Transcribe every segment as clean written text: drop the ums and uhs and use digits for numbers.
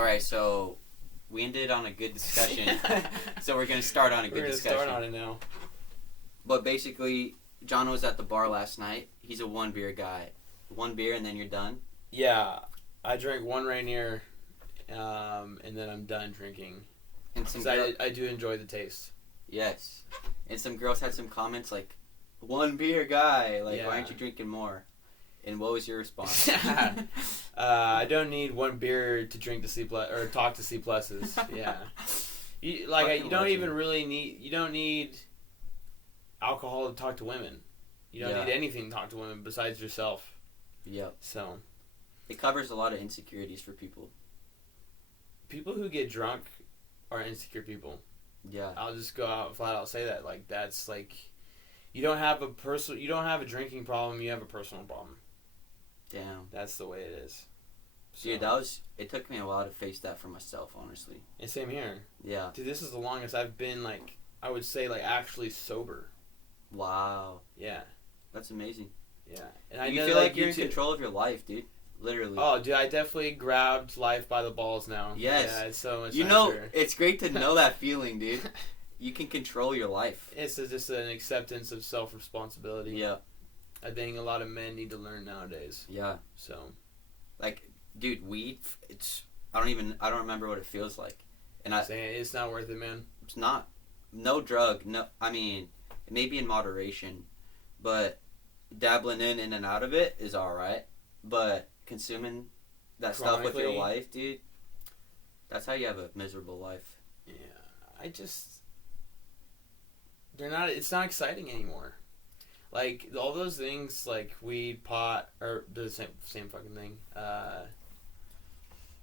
All right, so we ended on a good discussion. So we're going to start on a good discussion. We're going to start on it now. But basically, Jono was at the bar last night. He's a one beer guy. One beer and then you're done? Yeah. I drank one Rainier, and then I'm done drinking. Because I do enjoy the taste. Yes. And some girls had some comments like, one beer guy. Like, why aren't you drinking more? And what was your response? I don't need one beer to drink to C+, or talk to C+. Yeah. You don't even really need, you don't need alcohol to talk to women. You don't need anything to talk to women besides yourself. Yep. So. It covers a lot of insecurities for people. People who get drunk are insecure people. Yeah. I'll just go out and flat out say that. Like, that's like, you don't have a drinking problem, you have a personal problem. Damn. That's the way it is. So. Dude, it took me a while to face that for myself, honestly. And same here. Yeah. Dude, this is the longest I've been, like, I would say, like, actually sober. Wow. Yeah. That's amazing. Yeah. And you feel like you're in control of your life, dude. Literally. Oh, dude, I definitely grabbed life by the balls now. Yes. Yeah, it's so much nicer. Know, it's great to know that feeling, dude. You can control your life. It's just an acceptance of self-responsibility. Yeah. I think a lot of men need to learn nowadays. Yeah. So. Like, dude, weed, I don't remember what it feels like. And it's not worth it, man. It's not. No drug. No, I mean, maybe in moderation, but dabbling in and out of it is alright. But consuming that stuff with your life, dude, that's how you have a miserable life. Yeah, it's not exciting anymore. Like, all those things, like weed, pot, or the same fucking thing,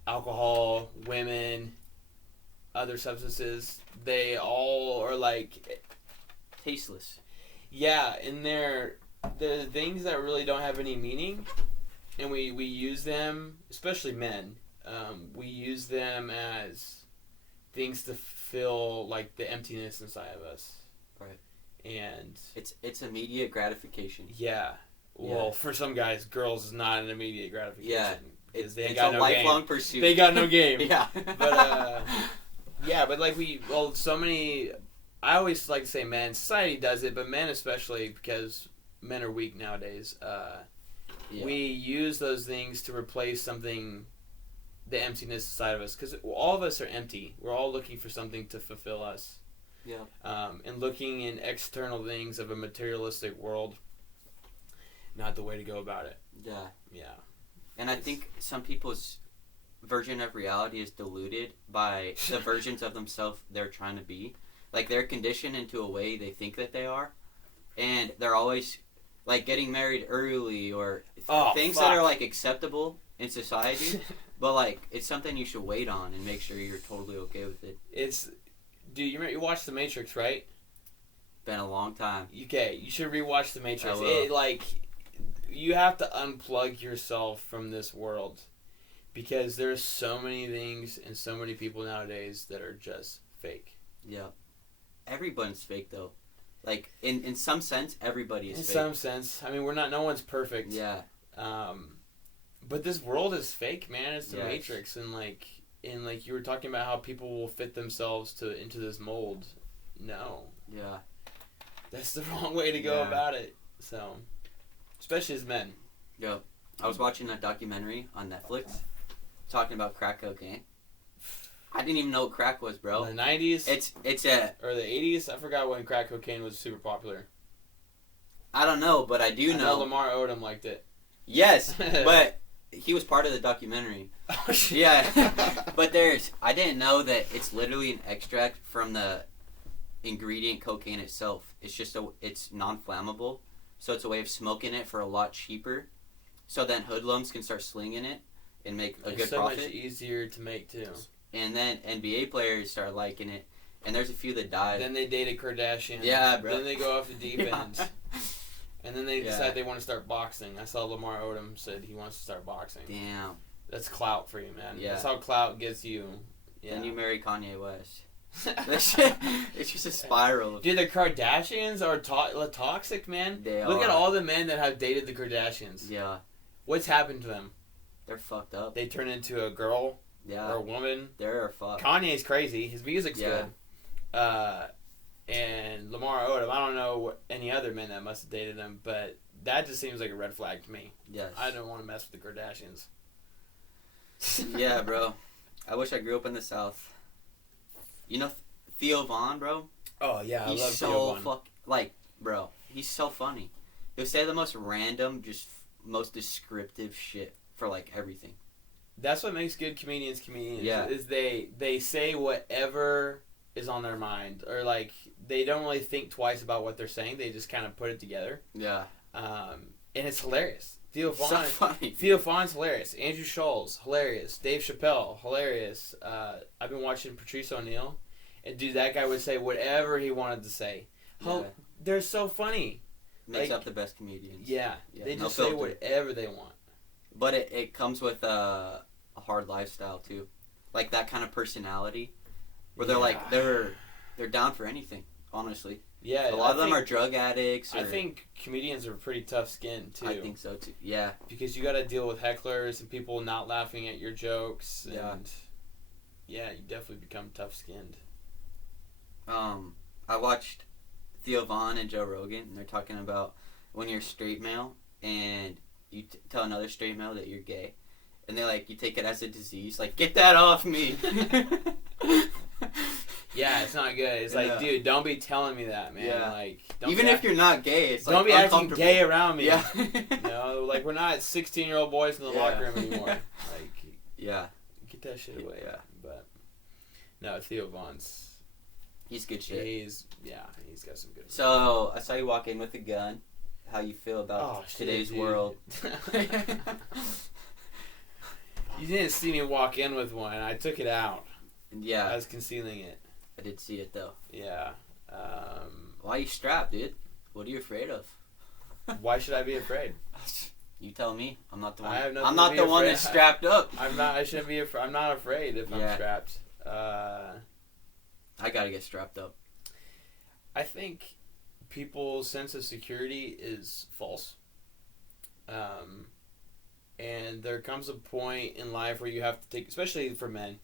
alcohol, women, other substances, they all are, like, tasteless. Yeah, and they're things that really don't have any meaning. And we use them, especially men, we use them as things to fill, like, the emptiness inside of us. Right. And it's immediate gratification. Yeah. Well, for some guys, girls is not an immediate gratification. Yeah. It's a lifelong pursuit. They got no game. Yeah. But like so many, I always like to say men, society does it, but men especially, because men are weak nowadays, we use those things to replace something, the emptiness inside of us. Because all of us are empty. We're all looking for something to fulfill us. Yeah. And looking in external things of a materialistic world, not the way to go about it. Yeah. Yeah. And I think some people's version of reality is diluted by the versions of themselves they're trying to be. Like, they're conditioned into a way they think that they are. And they're always, like, getting married early or things that are, like, acceptable in society. But, like, it's something you should wait on and make sure you're totally okay with it. Dude, you watched The Matrix, right? Been a long time. Okay, you should rewatch The Matrix. I will. You have to unplug yourself from this world, because there's so many things and so many people nowadays that are just fake. Yeah. Everyone's fake, though. Like, in some sense, everybody is fake. In some sense. I mean, no one's perfect. Yeah. But this world is fake, man. It's The Matrix, and you were talking about how people will fit themselves into this mold. No. Yeah. That's the wrong way to go about it. So, especially as men. Yeah. I was watching a documentary on Netflix talking about crack cocaine. I didn't even know what crack was, bro. In the 90s? Or the 80s? I forgot when crack cocaine was super popular. I don't know, but I do know. Lamar Odom liked it. Yes, but he was part of the documentary. Oh, shit. Yeah. But I didn't know that it's literally an extract from the ingredient cocaine itself. It's non-flammable, so it's a way of smoking it for a lot cheaper. So then hoodlums can start slinging it and make a good profit. It's so much easier to make, too. And then NBA players start liking it, and there's a few that died. Then they dated Kardashian. Yeah, bro. Then they go off the deep end. And then they decide they want to start boxing. I saw Lamar Odom said he wants to start boxing. Damn. That's clout for you, man. Yeah. That's how clout gets you. Yeah. Then you marry Kanye West. It's just a spiral. Dude, the Kardashians are toxic, man. Look at all the men that have dated the Kardashians. Yeah. What's happened to them? They're fucked up. They turn into a girl. Yeah. or a woman. They're fucked. Kanye's crazy. His music's Yeah. good. And Lamar Odom, I don't know any other men that must have dated him, but that just seems like a red flag to me. Yes. I don't want to mess with the Kardashians. Yeah, bro. I wish I grew up in the South. You know Theo Von, bro? Oh, yeah, I He's love so Theo Von. bro, he's so funny. He'll say the most random, just most descriptive shit for, like, everything. That's what makes good comedians comedians. Yeah. Is they say whatever is on their mind. Or, like, they don't really think twice about what they're saying. They just kind of put it together. Yeah. And it's hilarious. Theo So Von, funny. Theo Von's hilarious. Andrew Scholl's hilarious. Dave Chappelle, hilarious. I've been watching Patrice O'Neal, and dude, that guy would say whatever he wanted to say. Yeah. They're so funny. Makes like- up the best comedians. Yeah, Yeah, they no just say filter. whatever they want. But it comes with a hard lifestyle, too. Like, that kind of personality. Where they're, like, they're down for anything, honestly. Yeah, A lot of them are drug addicts. I think comedians are pretty tough skinned too. I think so, too. Yeah. Because you got to deal with hecklers and people not laughing at your jokes. And Yeah. you definitely become tough skinned. I watched Theo Von and Joe Rogan, and they're talking about when you're straight male and you tell another straight male that you're gay, and you take it as a disease. Like, get that off me. Yeah, it's not good. It's like, dude, don't be telling me that, man. Yeah. Like, don't even if you're not gay, it's don't be acting gay around me. Yeah. Like, we're not 16-year-old boys in the locker room anymore. Like, yeah. Get that shit away. Yeah. But no, Theo Von's. He's good shit. He's got some good. So I saw you walk in with a gun. How you feel about today's world? You didn't see me walk in with one. I took it out. Yeah. I was concealing it. I did see it though. Yeah. Why are you strapped, dude? What are you afraid of? Why should I be afraid? You tell me. I'm not the one. I have nothing I'm not to the be one afraid. that's strapped up. I'm not. I shouldn't be. I'm not afraid if I'm strapped. I gotta get strapped up. I think people's sense of security is false. And there comes a point in life where you have to take, especially for men,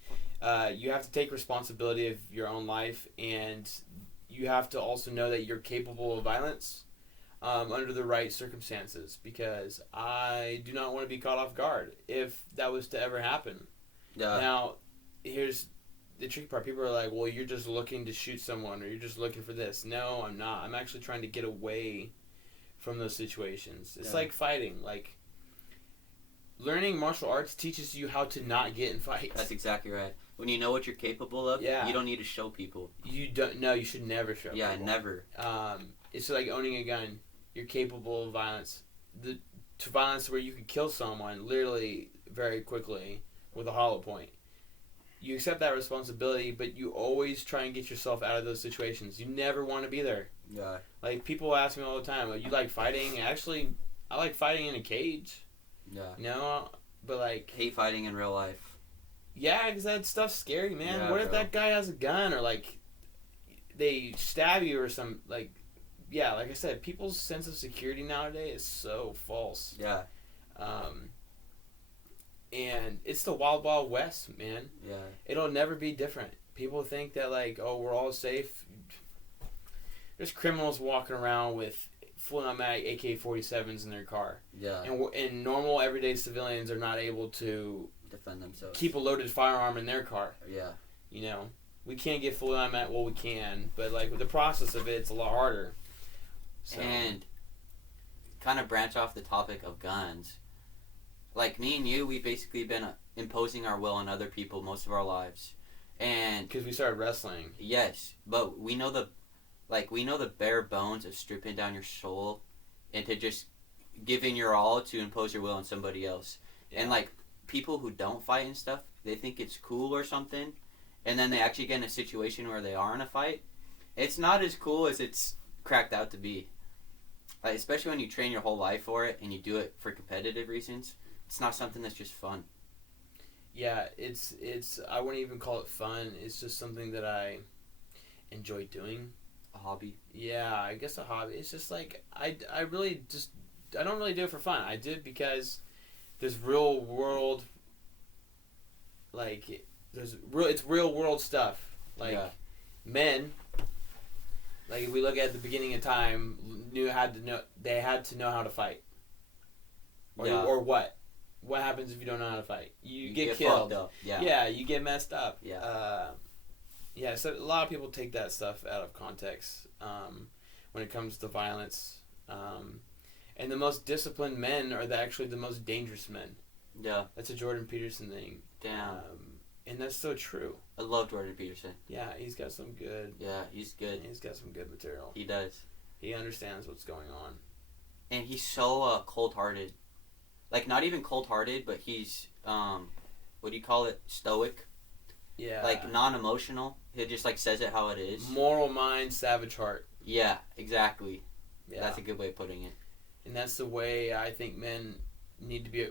you have to take responsibility of your own life, and you have to also know that you're capable of violence under the right circumstances, because I do not want to be caught off guard if that was to ever happen. Yeah. Now, here's the tricky part. People are like, well, you're just looking to shoot someone, or you're just looking for this. No, I'm not. I'm actually trying to get away from those situations. It's like fighting. Like, learning martial arts teaches you how to not get in fights. That's exactly right. When you know what you're capable of, you don't need to show people. You don't. No, you should never show. Yeah, people. never. It's like owning a gun. You're capable of violence. To violence where you could kill someone literally very quickly with a hollow point. You accept that responsibility, but you always try and get yourself out of those situations. You never want to be there. Yeah. Like, people ask me all the time, you like fighting? Actually, I like fighting in a cage. Yeah. No, but like... Hate fighting in real life. Yeah, because that stuff's scary, man. Yeah, what if that guy has a gun, or like they stab you or some, like... Yeah, like I said, people's sense of security nowadays is so false. Yeah. And it's the wild, wild west, man. Yeah. It'll never be different. People think that, like, oh, we're all safe. There's criminals walking around with full automatic AK-47s in their car. Yeah. And normal, everyday civilians are not able to defend themselves. keep a loaded firearm in their car. Yeah. You know? We can't get full automatic. Well, we can. But, like, with the process of it, it's a lot harder. So. And kind of branch off the topic of guns. Like, me and you, we've basically been imposing our will on other people most of our lives. And because we started wrestling. Yes, but we know the bare bones of stripping down your soul and to just giving your all to impose your will on somebody else. Yeah. And, like, people who don't fight and stuff, they think it's cool or something, and then they actually get in a situation where they are in a fight. It's not as cool as it's cracked out to be. Like, especially when you train your whole life for it and you do it for competitive reasons. It's not something that's just fun. Yeah, it's I wouldn't even call it fun. It's just something that I enjoy doing. A hobby? Yeah, I guess a hobby. It's just like, I don't really do it for fun. I do it because there's real world like it's real world stuff. Like men, like if we look at the beginning of time, they had to know how to fight. Or what? What happens if you don't know how to fight? You get killed. Yeah, you get messed up. So a lot of people take that stuff out of context when it comes to violence. And the most disciplined men are actually the most dangerous men. Yeah. That's a Jordan Peterson thing. Damn. And that's so true. I love Jordan Peterson. Yeah, he's got some good... Yeah, he's good. He's got some good material. He does. He understands what's going on. And he's so cold-hearted. Like, not even cold-hearted, but he's, what do you call it? Stoic. Yeah. Like, non-emotional. He just, like, says it how it is. Moral mind, savage heart. Yeah, exactly. Yeah. That's a good way of putting it. And that's the way I think men need to be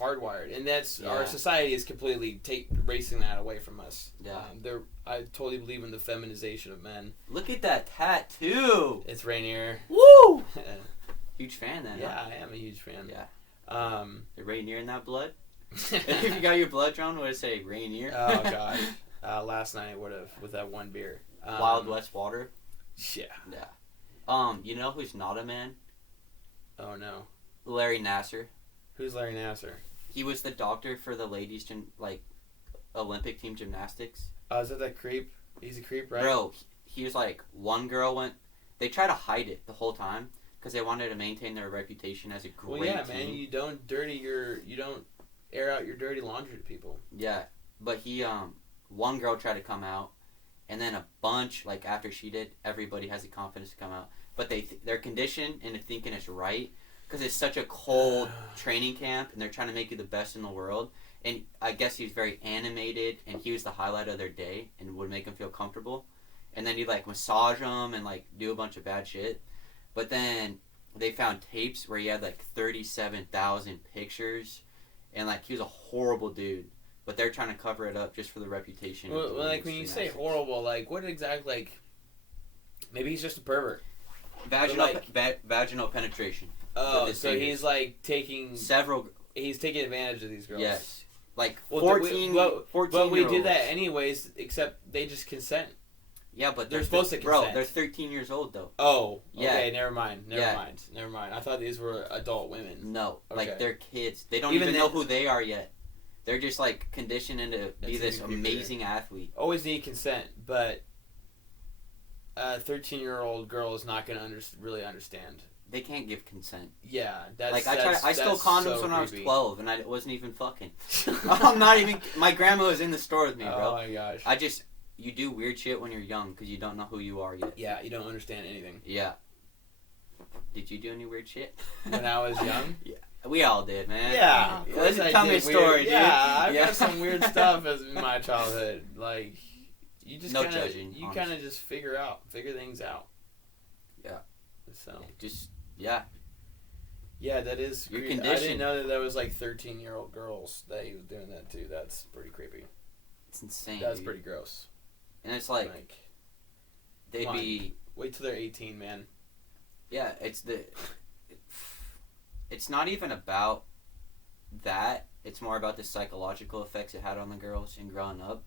hardwired. And that's our society is completely erasing that away from us. Yeah. I totally believe in the feminization of men. Look at that tattoo. It's Rainier. Woo! Huge fan then. Yeah, huh? I am a huge fan. Yeah. Rainier in that blood? If you got your blood drawn, would it say Rainier? Oh, gosh. Last night it would have, with that one beer. Wild West water? Yeah. Yeah. You know who's not a man? Oh, no. Larry Nassar. Who's Larry Nassar? He was the doctor for the ladies' Olympic team gymnastics. Oh, is that creep? He's a creep, right? Bro, he was like, one girl went... They try to hide it the whole time because they wanted to maintain their reputation as a great team. Man, you don't air out your dirty laundry to people. Yeah, but one girl tried to come out, and then a bunch, like after she did, everybody has the confidence to come out. But they're conditioned into thinking it's right because it's such a cold training camp, and they're trying to make you the best in the world. And I guess he's very animated, and he was the highlight of their day, and would make them feel comfortable. And then he'd like massage them and like do a bunch of bad shit. But then they found tapes where he had like 37,000 pictures, and like he was a horrible dude. But they're trying to cover it up just for the reputation. Well, like when you say horrible, like what exactly? Like maybe he's just a pervert. Vaginal penetration. Oh, so he's like taking several. He's taking advantage of these girls. Yes, like 14. 14. But we do that anyways, except they just consent. Yeah, but they're supposed to consent. Bro, they're 13 years old though. Oh, yeah. Okay, never mind. I thought these were adult women. No, okay. Like they're kids. They don't even know who they are yet. They're just like conditioned to be this amazing athlete. Always need consent, but a 13-year-old girl is not going to really understand. They can't give consent. Yeah, I stole condoms so when I was creepy. 12, and I wasn't even fucking. I'm not even. My grandma was in the store with me, bro. Oh my gosh. You do weird shit when you're young because you don't know who you are yet. Yeah, you don't understand anything. Yeah. Did you do any weird shit? When I was young? Yeah. We all did, man. Yeah. Tell me a story, dude. Yeah, I've got some weird stuff as in my childhood. Like, you just judging. You kind of just figure things out. Yeah. So. Yeah. Yeah, that is You're creepy. conditioned. I didn't know that there was like 13-year-old girls that he was doing that to. That's pretty creepy. It's insane. That's pretty gross. And it's like they'd be... Wait till they're 18, man. Yeah, it's not even about that. It's more about the psychological effects it had on the girls and growing up.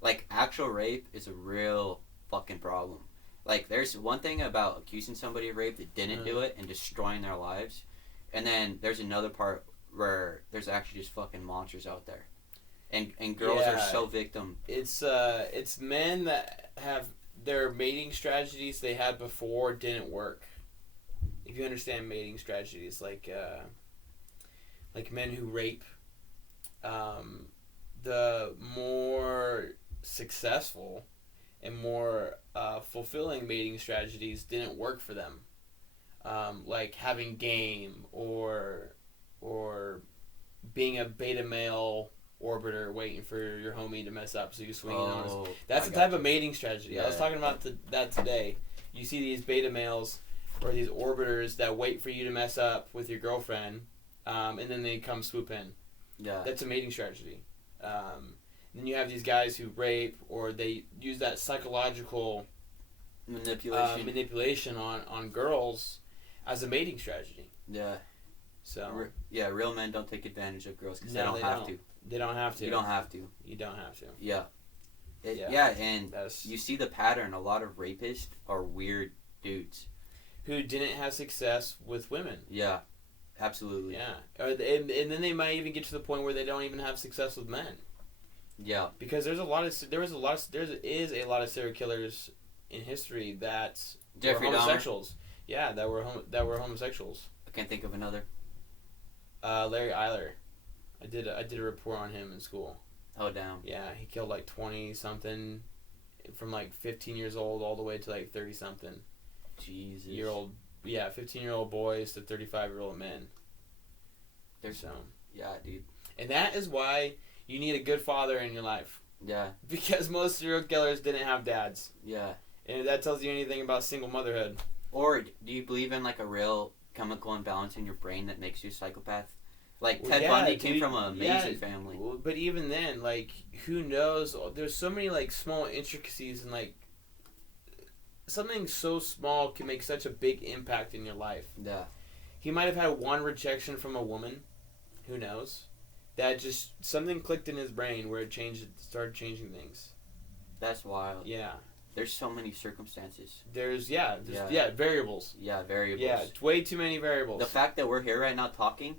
Like, actual rape is a real fucking problem. Like, there's one thing about accusing somebody of rape that didn't do it and destroying their lives. And then there's another part where there's actually just fucking monsters out there. And girls are so victim. It's men that have their mating strategies they had before didn't work. If you understand mating strategies, like men who rape, the more successful and more fulfilling mating strategies didn't work for them. Like having game or being a beta male orbiter waiting for your homie to mess up so you swing it on us. That's the type of mating strategy. Yeah. I was talking about that today. You see these beta males or these orbiters that wait for you to mess up with your girlfriend, and then they come swoop in. Yeah. That's a mating strategy. Then you have these guys who rape or they use that psychological manipulation on girls as a mating strategy. Yeah. So real men don't take advantage of girls because they don't have to. They don't have to. You don't have to. You don't have to. Yeah. And you see the pattern. A lot of rapists are weird dudes. Who didn't have success with women. Yeah. Absolutely. Yeah. And then they might even get to the point where they don't even have success with men. Yeah. Because there is a lot of serial killers in history that Jeffrey were homosexuals. Yeah, that were homosexuals. I can't think of another. Larry Eiler. I did a report on him in school. Oh, damn. Yeah, he killed like 20 something from like 15 years old all the way to like 30 something. Jesus. 15-year-old boys to 35-year-old men. Yeah, dude. And that is why you need a good father in your life. Yeah. Because most serial killers didn't have dads. Yeah. And if that tells you anything about single motherhood. Or do you believe in like a real chemical imbalance in your brain that makes you a psychopath? Like Ted Bundy came from an amazing family. But even then, like, who knows? There's so many like small intricacies, and like something so small can make such a big impact in your life. Yeah. He might have had one rejection from a woman. Who knows? That just something clicked in his brain where it started changing things. That's wild. Yeah. There's so many circumstances. There's variables. Yeah, variables. Yeah, it's way too many variables. The fact that we're here right now talking,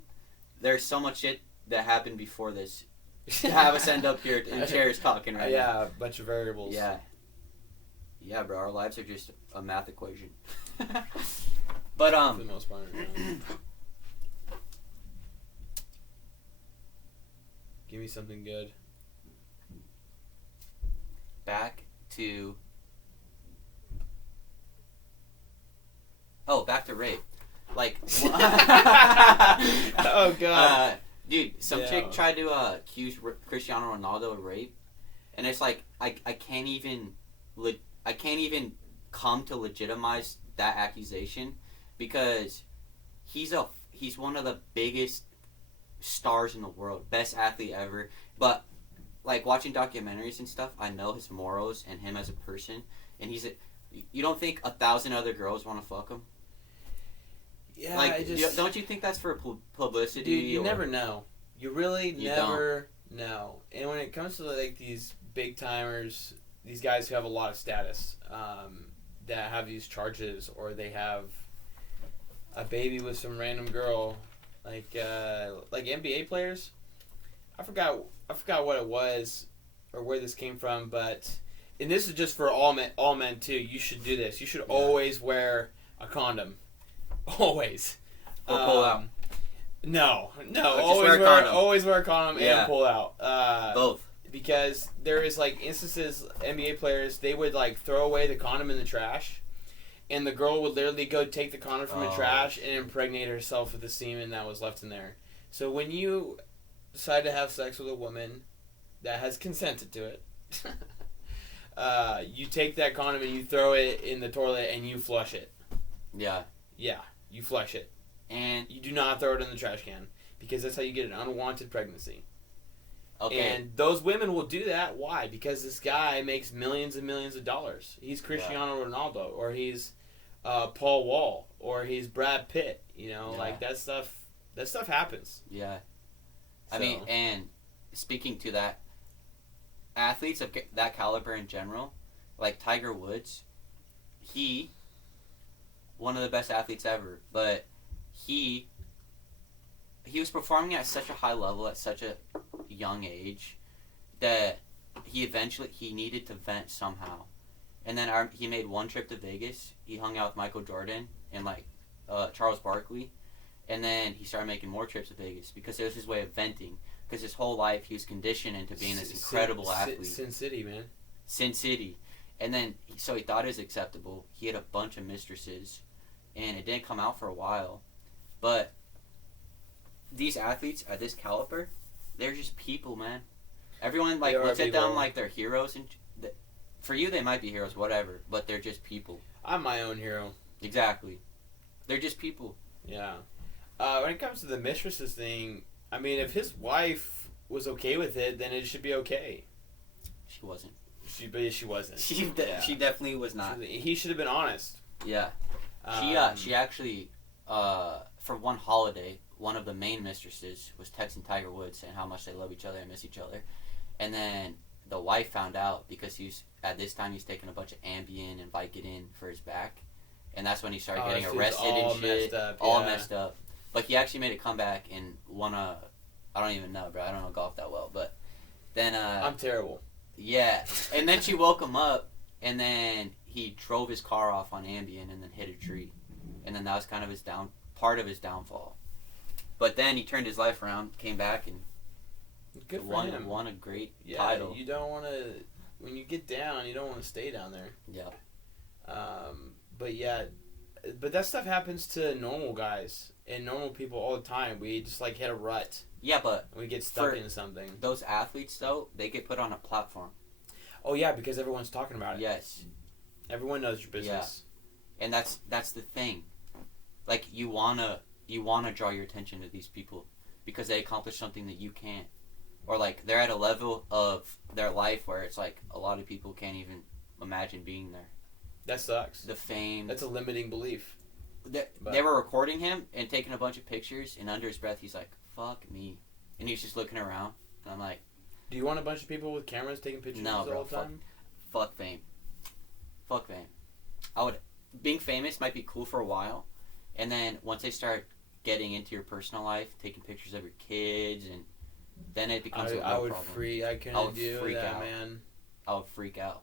there's so much shit that happened before this to have us end up here in chairs talking right now. Yeah, a bunch of variables. Yeah. Yeah, bro, our lives are just a math equation. But for the most part. Give me something good. Back to rape. Like, oh god, dude, some chick tried to accuse Cristiano Ronaldo of rape, and it's like I can't even come to legitimize that accusation because he's one of the biggest stars in the world, best athlete ever. But like watching documentaries and stuff, I know his morals and him as a person, and you don't think 1,000 other girls want to fuck him? Yeah, like, don't you think that's for publicity? Dude, you never know. You really never know. And when it comes to like these big timers, these guys who have a lot of status, that have these charges, or they have a baby with some random girl, like NBA players. I forgot what it was or where this came from, but and this is just for all men too. You should do this. You should always wear a condom. Always. Or pull out. No. Always wear a condom and pull out. Both. Because there is like instances, NBA players, they would like throw away the condom in the trash, and the girl would literally go take the condom from the trash and impregnate herself with the semen that was left in there. So when you decide to have sex with a woman that has consented to it, you take that condom and you throw it in the toilet and you flush it. Yeah. Yeah, you flush it. And you do not throw it in the trash can, because that's how you get an unwanted pregnancy. Okay. And those women will do that. Why? Because this guy makes millions and millions of dollars. He's Cristiano Ronaldo, or he's Paul Wall, or he's Brad Pitt. You know, like that stuff happens. Yeah. So. I mean, and speaking to that, athletes of that caliber in general, like Tiger Woods, one of the best athletes ever, but he was performing at such a high level at such a young age that he needed to vent somehow. And then he made one trip to Vegas. He hung out with Michael Jordan and like Charles Barkley, and then he started making more trips to Vegas because it was his way of venting. Because his whole life he was conditioned into being this incredible athlete. Sin City, man. Sin City. And then, so he thought it was acceptable. He had a bunch of mistresses, and it didn't come out for a while. But these athletes at this caliber, they're just people, man. Everyone like looks at them like they're heroes, and for you they might be heroes, whatever. But they're just people. I'm my own hero. Exactly. They're just people. Yeah. When it comes to the mistresses thing, I mean, if his wife was okay with it, then it should be okay. She wasn't. She wasn't. She definitely was not. He should have been honest. Yeah. She actually, for one holiday, one of the main mistresses was texting Tiger Woods saying how much they love each other and miss each other. And then the wife found out because at this time he's taking a bunch of Ambien and Vicodin for his back. And that's when he started getting arrested and shit. All messed up. But he actually made a comeback and won I don't even know, bro. I don't know golf that well. But then... I'm terrible. Yeah. And then she woke him up, and then he drove his car off on Ambien and then hit a tree. And then that was kind of part of his downfall. But then he turned his life around, came back, and good for him. Won a great title. You don't want to... When you get down, you don't want to stay down there. Yeah. But that stuff happens to normal guys and normal people all the time. We just like hit a rut. Yeah, but we get stuck into something. Those athletes, though, they get put on a platform. Oh yeah, because everyone's talking about it. Yes. Everyone knows your business. Yeah. And that's the thing. Like you wanna draw your attention to these people because they accomplish something that you can't, or like they're at a level of their life where it's like a lot of people can't even imagine being there. That sucks. The fame. That's a limiting belief. They were recording him and taking a bunch of pictures, and under his breath, he's like, "Fuck me," and he's just looking around. And I'm like, "Do you want a bunch of people with cameras taking pictures all the time?" Fuck fame. Fuck fame. Being famous might be cool for a while, and then once they start getting into your personal life, taking pictures of your kids, and then it becomes a real problem. I couldn't do that, man. I would freak out.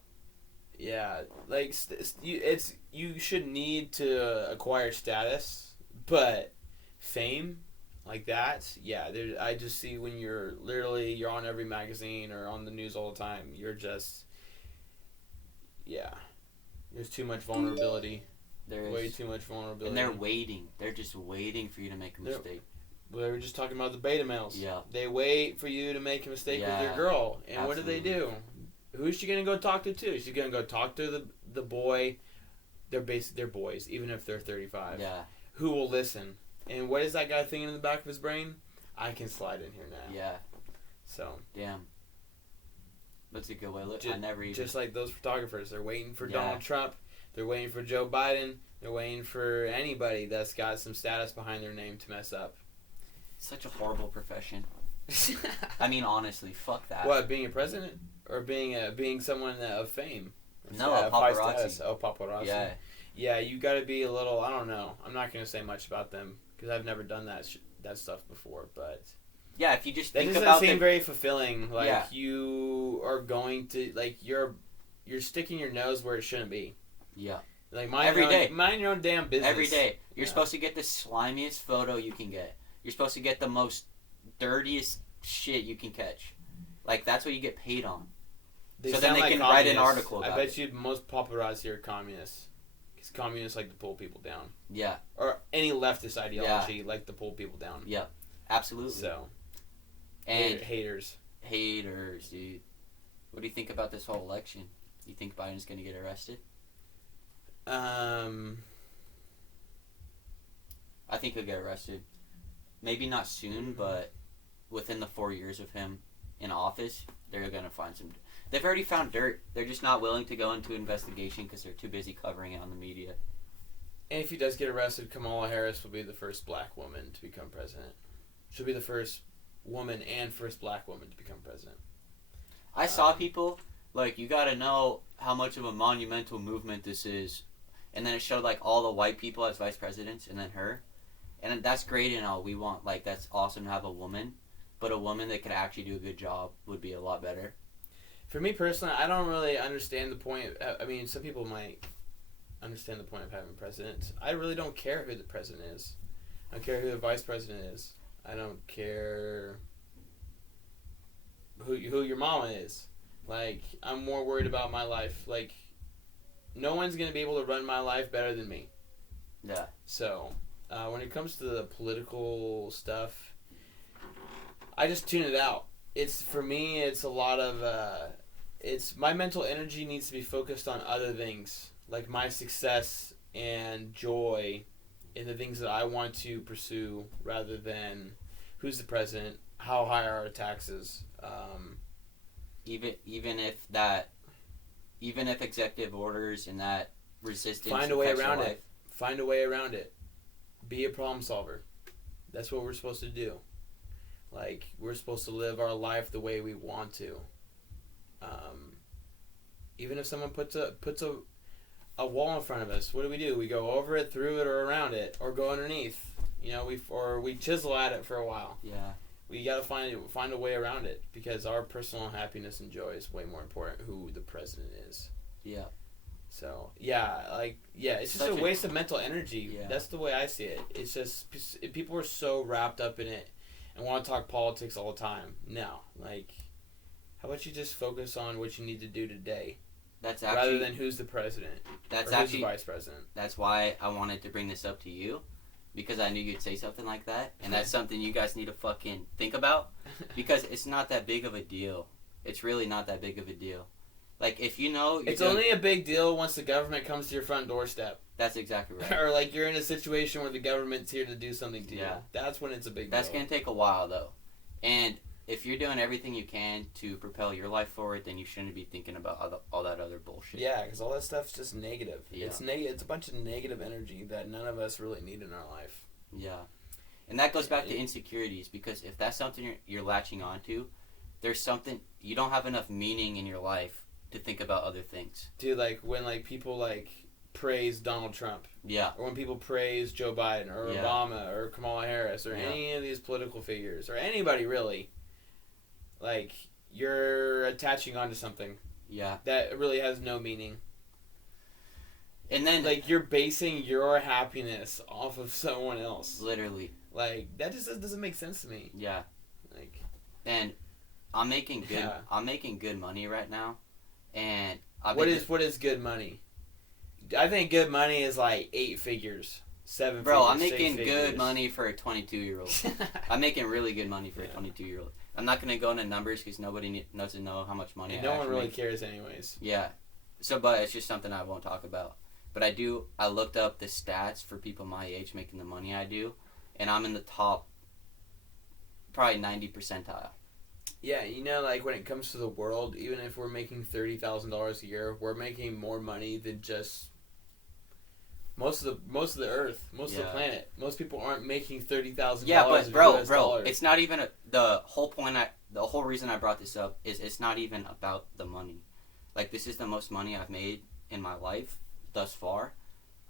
Yeah, like you should need to acquire status, but fame like that, yeah. I just see when you're on every magazine or on the news all the time. You're just, yeah. There's too much vulnerability. There's way too much vulnerability. And they're waiting. They're just waiting for you to make a mistake. Well, they were just talking about the beta males. Yeah. They wait for you to make a mistake with your girl, and Absolutely. What do they do? Who's she gonna go talk to too? She's gonna go talk to the boy. They're boys, even if they're 35. Yeah. Who will listen? And what is that guy thinking in the back of his brain? I can slide in here now. Yeah. So. Damn. That's a good way to look. Just like those photographers, they're waiting for Donald Trump. They're waiting for Joe Biden. They're waiting for anybody that's got some status behind their name to mess up. Such a horrible profession. I mean, honestly, fuck that. What, being a president? Or being someone of fame? No, paparazzi. Oh, paparazzi. Yeah. Yeah, you got to be a little. I don't know. I'm not going to say much about them because I've never done that stuff before. But yeah, if you just think about that doesn't seem very fulfilling. Like you are going to you're sticking your nose where it shouldn't be. Yeah. Like mind your own damn business. Every day, you're supposed to get the slimiest photo you can get. You're supposed to get the most dirtiest shit you can catch. Like that's what you get paid on. So then they can write an article about it. I bet you most paparazzi are communists. Because communists like to pull people down. Yeah. Or any leftist ideology like to pull people down. Yeah. Absolutely. So. And haters. Haters, dude. What do you think about this whole election? You think Biden's going to get arrested? I think he'll get arrested. Maybe not soon, but within the 4 years of him in office, they're going to find some... They've already found dirt. They're just not willing to go into investigation because they're too busy covering it on the media. And if he does get arrested, Kamala Harris will be the first black woman to become president. She'll be the first woman and first black woman to become president. I saw people, like, you got to know how much of a monumental movement this is. And then it showed, like, all the white people as vice presidents and then her. And that's great and all. We want, like, that's awesome to have a woman. But a woman that could actually do a good job would be a lot better. For me personally, I don't really understand the point. I mean, some people might understand the point of having a president. I really don't care who the president is. I don't care who the vice president is. I don't care who your mama is. Like, I'm more worried about my life. Like, no one's going to be able to run my life better than me. Yeah. So, when it comes to the political stuff, I just tune it out. For me, it's a lot of, my mental energy needs to be focused on other things, like my success and joy in the things that I want to pursue rather than who's the president, how high are our taxes. Even if executive orders and that resistance find a way around it. Find a way around it. Be a problem solver. That's what we're supposed to do. Like, we're supposed to live our life the way we want to. Even if someone puts a wall in front of us, what do? We go over it, through it, or around it, or go underneath. You know, we chisel at it for a while. Yeah. We gotta find a way around it, because our personal happiness and joy is way more important who the president is. Yeah. So it's just a waste of mental energy. Yeah. That's the way I see it. It's just people are so wrapped up in it and want to talk politics all the time. No, like, how about you just focus on what you need to do today? That's actually, rather than who's the president. That's or actually who's the vice president. That's why I wanted to bring this up to you, because I knew you'd say something like that, and that's something you guys need to fucking think about, because it's not that big of a deal. It's really not that big of a deal. Like, if you know... It's only a big deal once the government comes to your front doorstep. That's exactly right. Or, like, you're in a situation where the government's here to do something to you. That's when it's a big deal. That's going to take a while, though. And if you're doing everything you can to propel your life forward, then you shouldn't be thinking about all that other bullshit. Yeah, because all that stuff's just negative. Yeah. It's a bunch of negative energy that none of us really need in our life. Yeah. And that goes back to insecurities, because if that's something you're latching onto, there's something... You don't have enough meaning in your life to think about other things. Dude, like, when, like, people, like, praise Donald Trump. Yeah. Or when people praise Joe Biden or Obama or Kamala Harris or any of these political figures or anybody, really, like, you're attaching onto something. Yeah. That really has no meaning. And then... Like, you're basing your happiness off of someone else. Literally. Like, that just doesn't make sense to me. Yeah. Like... And I'm making good money right now. And what is good money? I think good money is like 8 figures, 7 Bro, figures. I'm making good figures. money for a 22-year-old. I'm making really good money for a 22-year-old. I'm not going to go into numbers because nobody knows to know how much money I no one really make. cares anyways. Yeah. So, but it's just something I won't talk about. But I looked up the stats for people my age making the money I do, and I'm in the top, probably 90 percentile. Yeah, you know, like, when it comes to the world, even if we're making $30,000 a year, we're making more money than just most of the earth, most of the planet. Most people aren't making $30,000. Yeah, but bro, dollars. it's not even the whole reason I brought this up is it's not even about the money. Like, this is the most money I've made in my life thus far.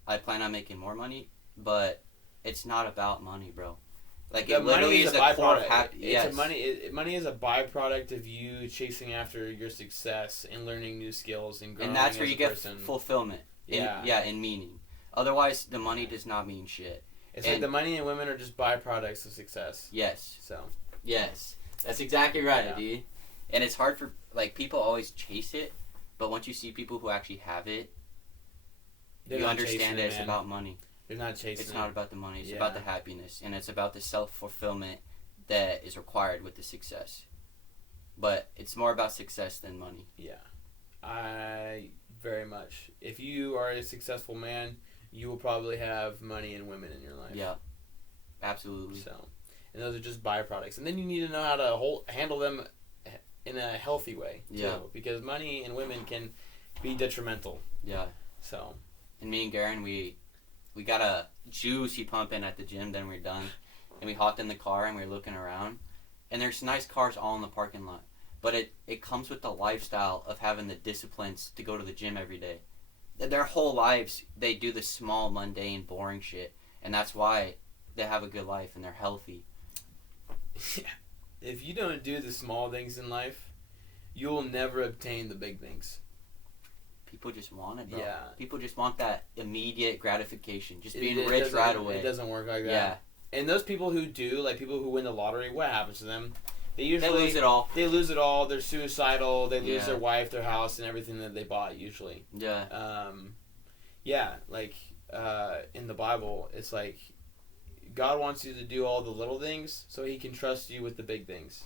I plan on making more money, but it's not about money, bro. Like, it literally is a core of happiness. Money is a byproduct of you chasing after your success and learning new skills and growing. And that's where you get person. Fulfillment. And meaning. Otherwise, the money does not mean shit. It's like the money and women are just byproducts of success. Yes. So. Yes, that's exactly right, dude. And it's hard for, like, people always chase it, but once you see people who actually have it, you understand that it's about money. They're not chasing It's not about the money. It's about the happiness. And it's about the self-fulfillment that is required with the success. But it's more about success than money. Yeah. I very much. If you are a successful man, you will probably have money and women in your life. Yeah. Absolutely. So, and those are just byproducts. And then you need to know how to handle them in a healthy way, too. Yeah. Because money and women can be detrimental. Yeah. So. And me and Garen, we got a juicy pump in at the gym, then we're done. And we hopped in the car and we were looking around. And there's nice cars all in the parking lot. But it comes with the lifestyle of having the disciplines to go to the gym every day. Their whole lives, they do the small, mundane, boring shit. And that's why they have a good life and they're healthy. Yeah. If you don't do the small things in life, you will never obtain the big things. People just want it, bro. Yeah. People just want that immediate gratification. Just being rich right away. It doesn't work like that. Yeah. And those people who do, like people who win the lottery, what happens to them? They lose it all. They lose it all. They're suicidal. They lose their wife, their house, and everything that they bought, usually. Yeah. Like, in the Bible, it's like, God wants you to do all the little things so he can trust you with the big things.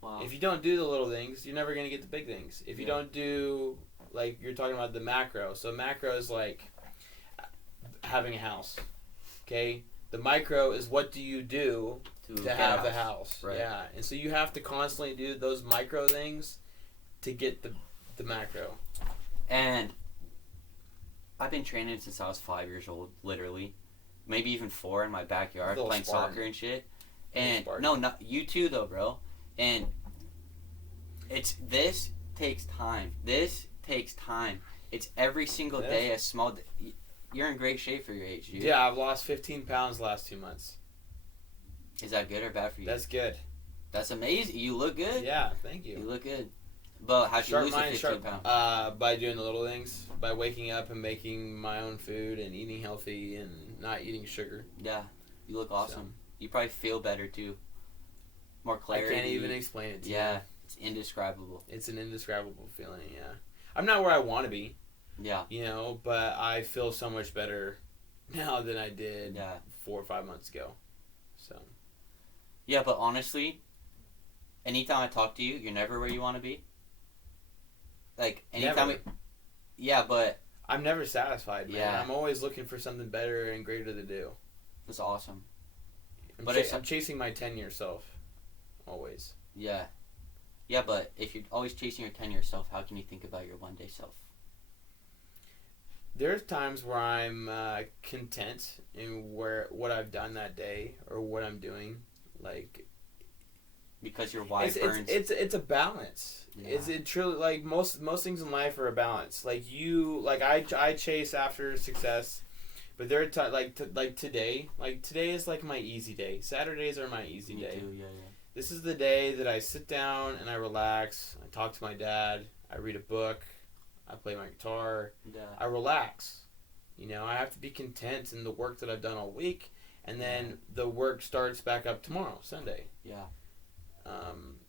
Wow. If you don't do the little things, you're never going to get the big things. If you don't do, like, you're talking about the macro. So macro is like having a house. Okay? The micro is what do you do to have the house. Right. Yeah. And so you have to constantly do those micro things to get the macro. And I've been training since I was 5 years old, literally. maybe even 4 in my backyard Little playing Spartan. soccer and shit. And Spartan. no, not you too though, bro. And this takes time. This takes time. It's every single day a small. You're in great shape for your age, dude. Yeah, I've lost 15 pounds the last 2 months. Is that good or bad for you? That's good. That's amazing. You look good. Yeah, thank you. You look good. But how'd you lose the 15 pounds? By doing the little things. By waking up and making my own food and eating healthy and not eating sugar. Yeah, you look awesome. You probably feel better too. More clarity. I can't even explain it to you. Yeah, it's indescribable. It's an indescribable feeling, yeah. I'm not where I want to be. Yeah. You know, but I feel so much better now than I did 4 or 5 months ago. So. Yeah, but honestly, anytime I talk to you, you're never where you want to be. Like, anytime but... I'm never satisfied, man. Yeah. I'm always looking for something better and greater to do. That's awesome. I'm chasing my 10-year self. Always. Yeah. Yeah, but if you're always chasing your 10-year self, how can you think about your one-day self? There's times where I'm content in what I've done that day or what I'm doing. Like... Because your why burns... It's a balance. Yeah. Is it truly, like, most things in life are a balance. Like, I chase after success, but there are like today is like my easy day. Saturdays are my easy day. Me too, yeah. This is the day that I sit down and I relax. I talk to my dad. I read a book. I play my guitar. Yeah. I relax. You know, I have to be content in the work that I've done all week, and then the work starts back up tomorrow, Sunday. Yeah.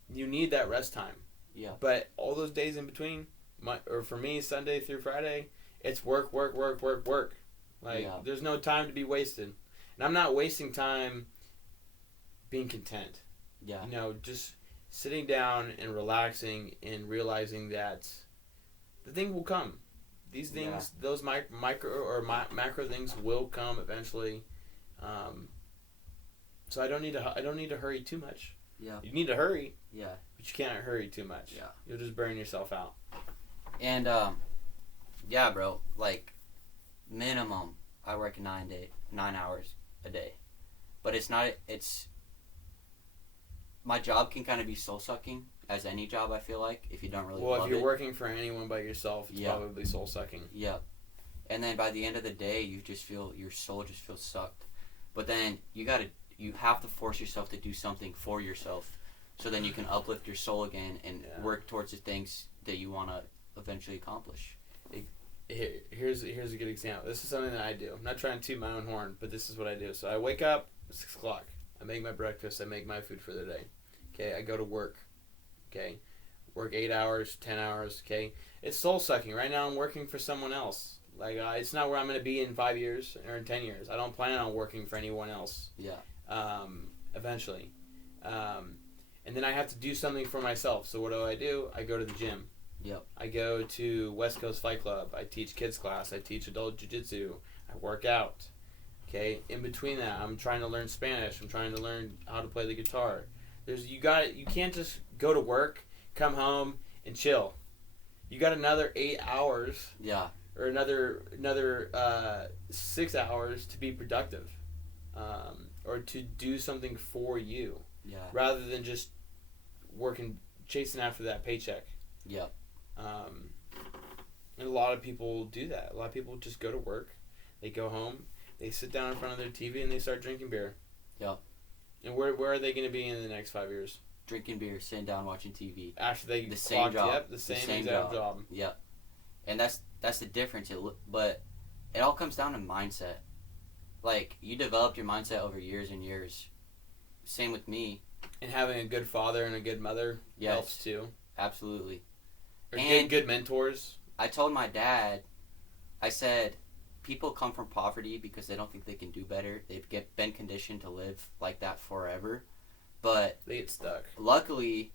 You need that rest time. Yeah. But all those days in between, for me, Sunday through Friday, it's work. Like, there's no time to be wasted. And I'm not wasting time being content. Yeah. You know, just sitting down and relaxing and realizing that the thing will come. These things, those micro or macro things will come eventually. So I don't need to hurry too much. Yeah. You need to hurry. Yeah. But you can't hurry too much. Yeah. You'll just burn yourself out. And yeah, bro, like minimum I work 9 hours a day. But it's my job can kind of be soul sucking, as any job, I feel like, if you don't really love it. Well, if you're working for anyone but yourself, it's probably soul sucking. Yeah. And then by the end of the day, you just feel, your soul just feels sucked. But then you have to force yourself to do something for yourself, so then you can uplift your soul again and work towards the things that you want to eventually accomplish. Here's a good example. This is something that I do. I'm not trying to toot my own horn, but this is what I do. So I wake up at 6 o'clock. I make my breakfast. I make my food for the day. Okay, I go to work. Okay, work 8 hours, 10 hours. Okay, it's soul sucking. Right now I'm working for someone else. Like, it's not where I'm going to be in 5 years or in 10 years. I don't plan on working for anyone else. Yeah. Eventually. And then I have to do something for myself. So what do? I go to the gym. Yep. I go to West Coast Fight Club. I teach kids class. I teach adult jiu-jitsu. I work out. Okay? In between that, I'm trying to learn Spanish. I'm trying to learn how to play the guitar. You can't just go to work, come home, and chill. You got another 8 hours. Yeah. Or another 6 hours to be productive, or to do something for you, rather than just working, chasing after that paycheck. Yep. And a lot of people do that. A lot of people just go to work, they go home, they sit down in front of their TV, and they start drinking beer. Yep. And where are they going to be in the next 5 years? Drinking beer, sitting down, watching TV. After they the same job. Yep, the same exact job. Yep. And that's the difference. But it all comes down to mindset. Like, you developed your mindset over years and years. Same with me. And having a good father and a good mother helps too. Absolutely. Or and good mentors. I told my dad, I said, people come from poverty because they don't think they can do better. They've been conditioned to live like that forever. But they get stuck. Luckily,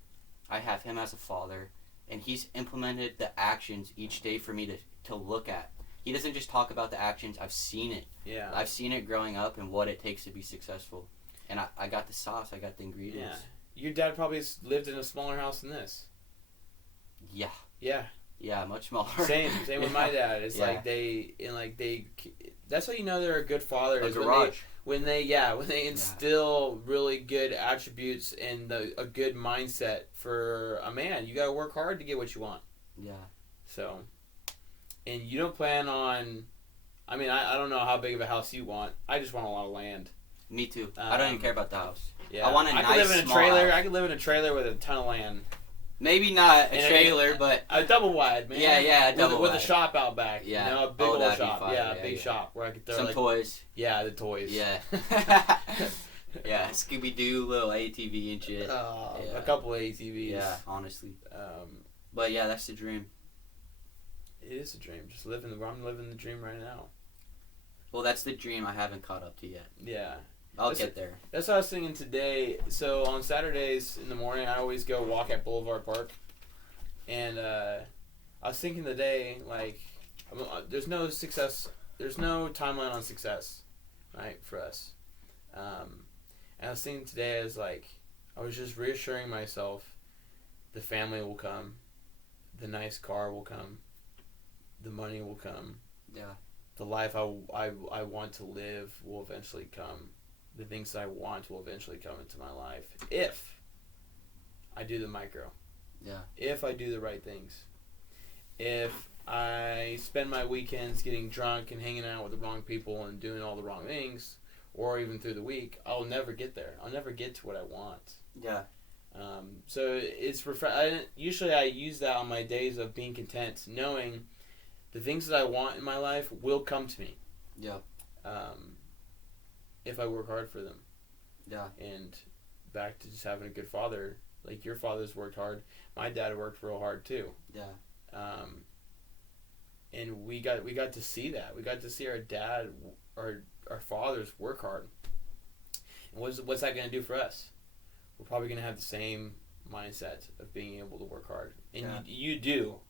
I have him as a father, and he's implemented the actions each day for me to look at. He doesn't just talk about the actions. I've seen it. Yeah. I've seen it growing up and what it takes to be successful. And I got the sauce. I got the ingredients. Yeah. Your dad probably lived in a smaller house than this. Yeah. Yeah. Yeah, much smaller. Same with my dad. It's like That's how you know they're a good father. A garage. When they instill really good attributes and a good mindset for a man. You gotta work hard to get what you want. Yeah. So, and you don't plan on. I mean, I don't know how big of a house you want. I just want a lot of land. Me too. I don't even care about the house. Yeah. I want a nice could live in a small trailer. house. I could live in a trailer with a ton of land. Maybe not a trailer, but a double wide, man. Yeah, a double with wide. a shop out back. Yeah. You know, a big old that'd be shop. fire. Yeah, a big shop where I could throw some toys. Yeah, the toys. Yeah. Yeah, Scooby Doo, little ATV and shit. A couple of ATVs. Yeah, honestly. But yeah, that's the dream. It is a dream. Just I'm living the dream right now. Well, that's the dream I haven't caught up to yet. Yeah. I'll get there. That's what I was thinking today. So on Saturdays in the morning, I always go walk at Boulevard Park. And I was thinking today, like, there's no timeline on success, right, for us. And I was thinking today, I was just reassuring myself, the family will come, the nice car will come, the money will come. Yeah. The life I want to live will eventually come. The things that I want will eventually come into my life if I do the micro. Yeah. If I do the right things. If I spend my weekends getting drunk and hanging out with the wrong people and doing all the wrong things, or even through the week, I'll never get there. I'll never get to what I want. Yeah. So it's usually I use that on my days of being content, knowing the things that I want in my life will come to me. Yeah. If I work hard for them. Yeah. And back to just having a good father. Like, your father's worked hard. My dad worked real hard too. Yeah. And we got to see that. We got to see our fathers work hard. And what's that going to do for us? We're probably going to have the same mindset of being able to work hard. And you do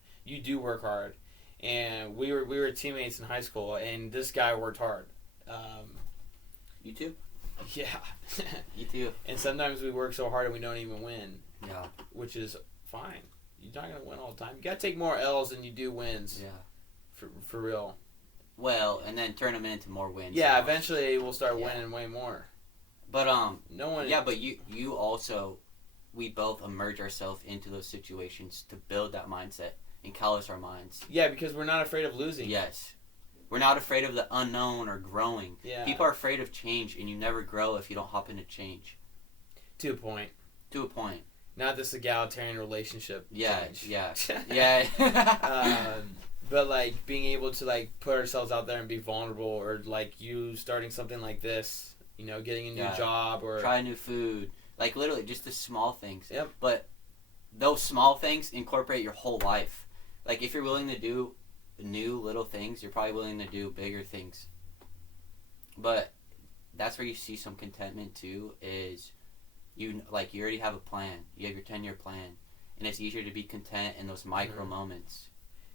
work hard. And we were teammates in high school, and this guy worked hard. You too? Yeah. You too. And sometimes we work so hard and we don't even win. Yeah. Which is fine. You're not going to win all the time. You got to take more L's than you do wins. Yeah. For real. Well, and then turn them into more wins. Yeah, eventually we'll start winning way more. But no one. Yeah, but you also, we both immerse ourselves into those situations to build that mindset and callous our minds. Yeah, because we're not afraid of losing. Yes. We're not afraid of the unknown or growing. Yeah. People are afraid of change, and you never grow if you don't hop into change. To a point. To a point. Not this egalitarian relationship. Yeah, change. yeah. But, like, being able to, like, put ourselves out there and be vulnerable, or, like, you starting something like this, you know, getting a new job, or... Try new food. Like, literally, just the small things. Yep. But those small things incorporate your whole life. Like, if you're willing to do new little things, you're probably willing to do bigger things. But that's where you see some contentment, too, is you already have a plan. You have your 10-year plan. And it's easier to be content in those micro moments.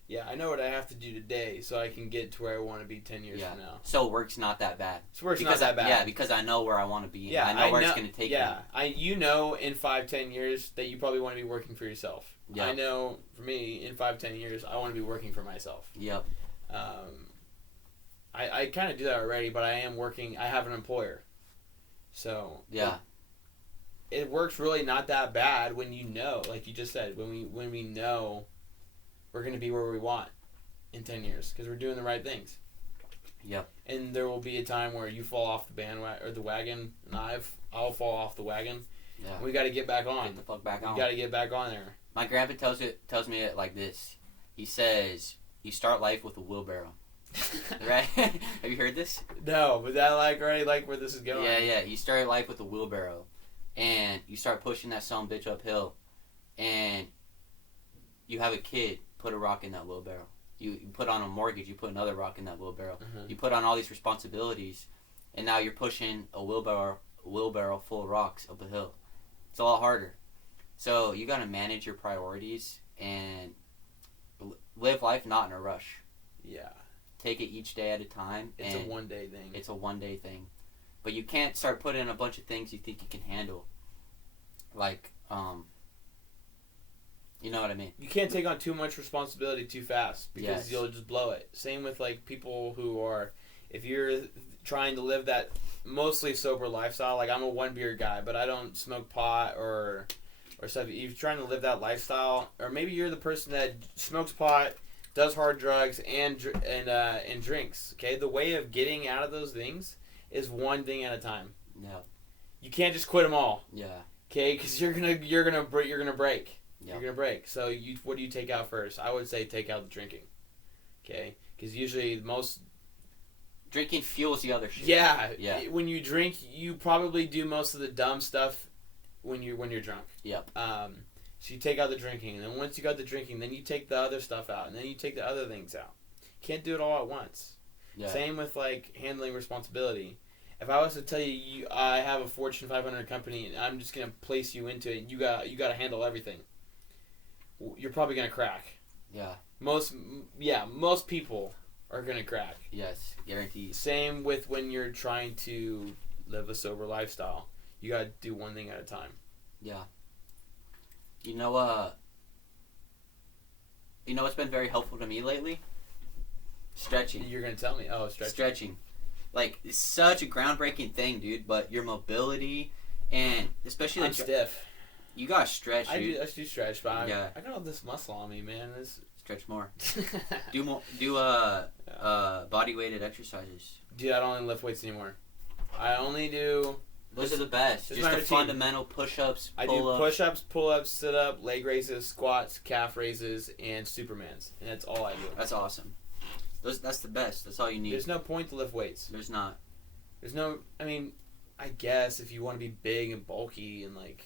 Yeah, I know what I have to do today so I can get to where I want to be 10 years from now. So work's not that bad. Not that bad. Yeah, because I know where I want to be. Yeah, I know where it's going to take me. Yeah, you know in 5-10 years that you probably want to be working for yourself. Yeah. I know, for me, in 5-10 years, I want to be working for myself. Yep. I kind of do that already, but I am working. I have an employer. So... Yeah. It works really not that bad when you know, like you just said, when we know we're going to be where we want in 10 years because we're doing the right things. Yep. And there will be a time where you fall off the bandwagon or the wagon, and I'll fall off the wagon. Yeah. We got to get back on. Get the fuck back on. We got to get back on there. My grandpa tells me it like this. He says, "You start life with a wheelbarrow." Right? Have you heard this? No, but that already where this is going. Yeah. You start life with a wheelbarrow. And you start pushing that son bitch uphill, and you have a kid, put a rock in that wheelbarrow. You put on a mortgage, you put another rock in that wheelbarrow. Mm-hmm. You put on all these responsibilities, and now you're pushing a wheelbarrow full of rocks up a hill. It's a lot harder. So you got to manage your priorities and live life not in a rush. Yeah. Take it each day at a time. It's a one-day thing. It's a one-day thing. But you can't start putting in a bunch of things you think you can handle. Like, you know what I mean? You can't take on too much responsibility too fast because you'll just blow it. Same with, like, people who are if you're trying to live that mostly sober lifestyle, like I'm a 1 beer guy, but I don't smoke pot or stuff. If you're trying to live that lifestyle, or maybe you're the person that smokes pot, does hard drugs, and drinks. Okay, the way of getting out of those things is one thing at a time. Yeah. You can't just quit them all. Yeah. Okay, because you're gonna break. Yeah. You're gonna break. So what do you take out first? I would say take out the drinking. Okay, because usually most drinking fuels the other shit. Yeah. Yeah. When you drink, you probably do most of the dumb stuff when you're drunk. Yep. So you take out the drinking, and then once you got the drinking, then you take the other stuff out, and then you take the other things out. Can't do it all at once. Yeah. Same with like handling responsibility. If I was to tell you, I have a Fortune 500 company, and I'm just gonna place you into it, and you got to handle everything, you're probably gonna crack. Yeah. Most people are gonna crack. Yes, guaranteed. Same with when you're trying to live a sober lifestyle. You gotta do one thing at a time. Yeah. You know what's been very helpful to me lately? Stretching. You're gonna tell me? Oh, stretching. Stretching. Like, it's such a groundbreaking thing, dude. But your mobility and especially I'm stiff. You gotta stretch. I do stretch, but I got all this muscle on me, man. Stretch more. Do body weighted exercises. Dude, I don't lift weights anymore. I only do. Those are the best. Just the fundamental push-ups, I do push-ups, pull-ups, sit-up, leg raises, squats, calf raises, and Supermans, and that's all I do. That's awesome. That's the best. That's all you need. There's no point to lift weights. There's not. There's no. I mean, I guess if you want to be big and bulky and like,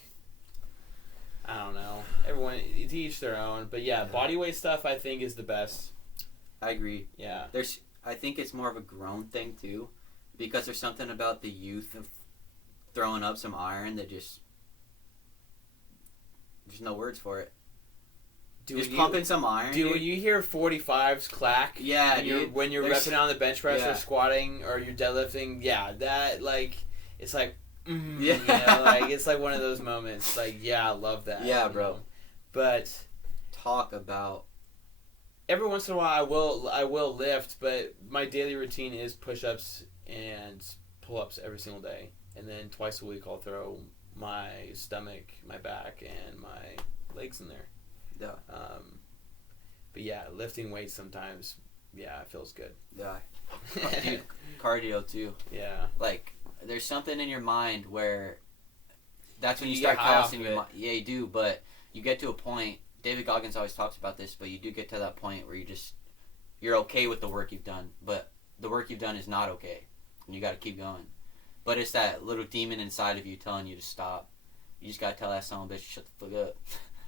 I don't know. Everyone to each their own, but yeah, body weight stuff I think is the best. I agree. Yeah. I think it's more of a grown thing too, because there's something about the youth of throwing up some iron that just there's no words for it. Just pumping some iron. Dude, when you hear 45s clack, when you're repping on the bench press or squatting or you're deadlifting, that like it's like like it's like one of those moments. Like, I love that. Yeah, bro. Know? But talk about every once in a while I will lift, but my daily routine is push-ups and pull-ups every single day. And then twice a week I'll throw my stomach, my back, and my legs in there. Yeah. But yeah, lifting weights sometimes, it feels good. Yeah. Dude, cardio too. Yeah. Like, there's something in your mind where that's when you get start high off callousing your mind. Yeah, you do, but you get to a point, David Goggins always talks about this, but you do get to that point where you're okay with the work you've done, but the work you've done is not okay, and you got to keep going. But it's that little demon inside of you telling you to stop. You just got to tell that son of a bitch, shut the fuck up.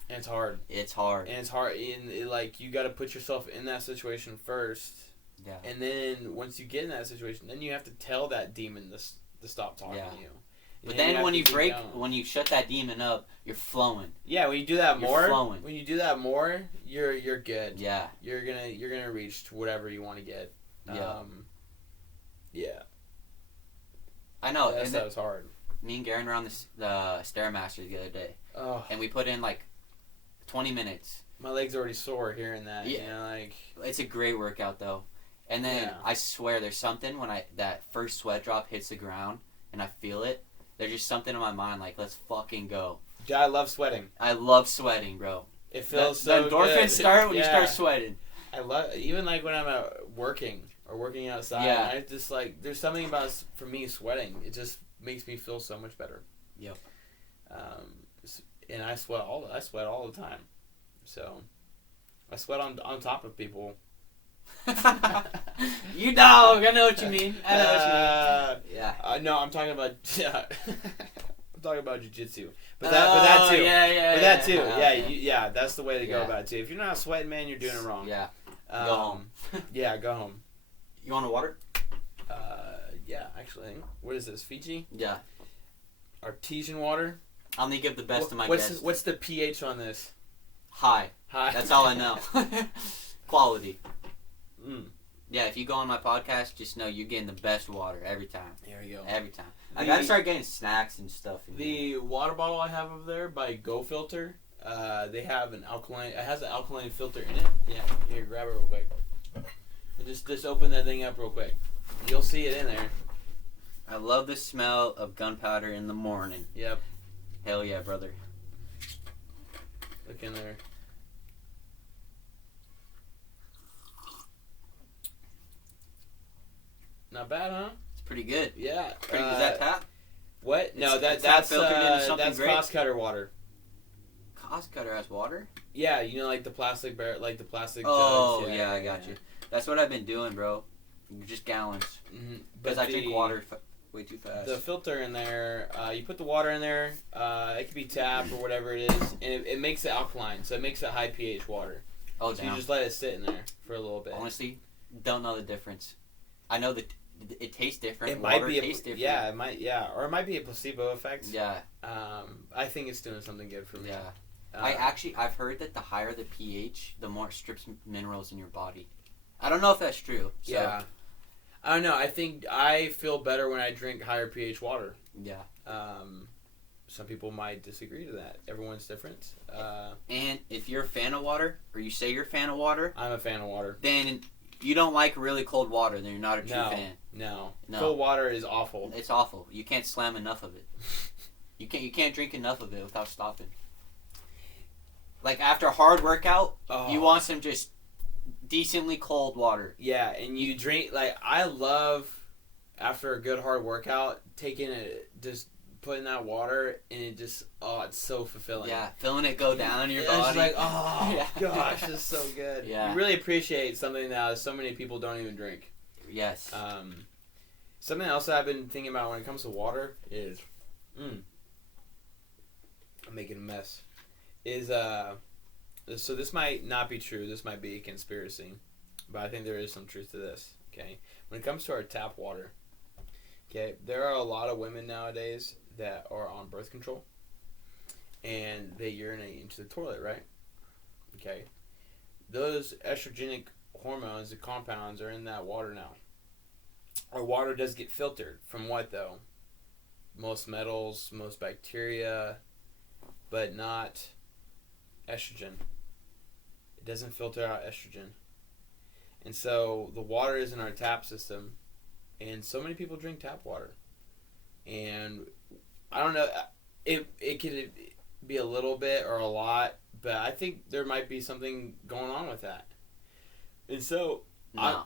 And it's hard. It's hard. And it's hard. And like, you got to put yourself in that situation first. Yeah. And then once you get in that situation, then you have to tell that demon to stop talking to you. But then when you shut that demon up, you're flowing. Yeah, when you do that more, flowing. When you do that more, you're good. Yeah. You're gonna reach whatever you want to get. Yeah. Yeah. I know. That was hard. Me and Garen were on the Stairmaster the other day. Oh. And we put in like 20 minutes. My leg's already sore hearing that. Yeah. You know, like, it's a great workout though. And then I swear there's something when that first sweat drop hits the ground and I feel it. There's just something in my mind like, let's fucking go. Yeah, I love sweating. I love sweating, bro. It feels so good. The endorphins start when you start sweating. I love, even like when I'm working outside. Yeah. I just like, there's something about, for me, sweating. It just makes me feel so much better. Yep. And I sweat all the time. So I sweat on top of people. You dog, I know what you mean. Yeah. No, I'm talking about I'm talking about jiu-jitsu. But that too. Yeah. Yeah, that's the way to go about it too. If you're not sweating, man, you're doing it wrong. Yeah. Go home. Yeah, go home. You want a water? Yeah, actually. What is this? Fiji? Yeah. Artesian water? I'm gonna give the best to my guests. What's the pH on this? High. That's all I know. Quality. Mm. Yeah, if you go on my podcast, just know you're getting the best water every time. There you go. Every time. I gotta start getting snacks and stuff. The water bottle I have over there by Go Filter, they have an alkaline. It has an alkaline filter in it. Yeah, here, grab it real quick. And just open that thing up real quick. You'll see it in there. I love the smell of gunpowder in the morning. Yep. Hell yeah, brother. Look in there. Not bad, huh? It's pretty good. Yeah. Is that tap? What? No, It's that's filtered into something that's great? cost cutter water. Cost cutter has water? Yeah, you know, like the plastic like the plastic. Oh, jugs. yeah, I got you. That's what I've been doing, bro. Just gallons. Because I drink water way too fast. The filter in there, you put the water in there. It could be tap or whatever it is, and it makes it alkaline, so it makes it high pH water. Oh, so damn. you just let it sit in there for a little bit. Honestly, don't know the difference. I know that it tastes different. It Water might be tastes different. Yeah, it might. Yeah, or it might be a placebo effect. Yeah. I think it's doing something good for me. Yeah. I've heard that the higher the pH, the more it strips minerals in your body. I don't know if that's true. So. Yeah. I don't know. I think I feel better when I drink higher pH water. Yeah. Some people might disagree to that. Everyone's different. And if you're a fan of water, or you say you're a fan of water, I'm a fan of water. then you don't like really cold water, then you're not a true fan. No. Cold water is awful. It's awful. You can't slam enough of it. You can't drink enough of it without stopping. Like after a hard workout, you want some just decently cold water. Yeah, and you drink, like, I love, after a good hard workout, just putting that water, and it just, it's so fulfilling. Yeah, feeling it go down in your body. It's like, gosh, it's so good. Yeah. You really appreciate something that so many people don't even drink. Yes. Something else that I've been thinking about when it comes to water is, I'm making a mess, so this might not be true. This might be a conspiracy, but I think there is some truth to this. Okay, when it comes to our tap water, okay, there are a lot of women nowadays that are on birth control, and they urinate into the toilet, right? Okay, those estrogenic hormones, the compounds, are in that water now. Our water does get filtered from what though? Most metals, most bacteria, but not estrogen. It doesn't filter out estrogen. And so the water is in our tap system, and so many people drink tap water. And I don't know, it could be a little bit or a lot, but I think there might be something going on with that. And so, no.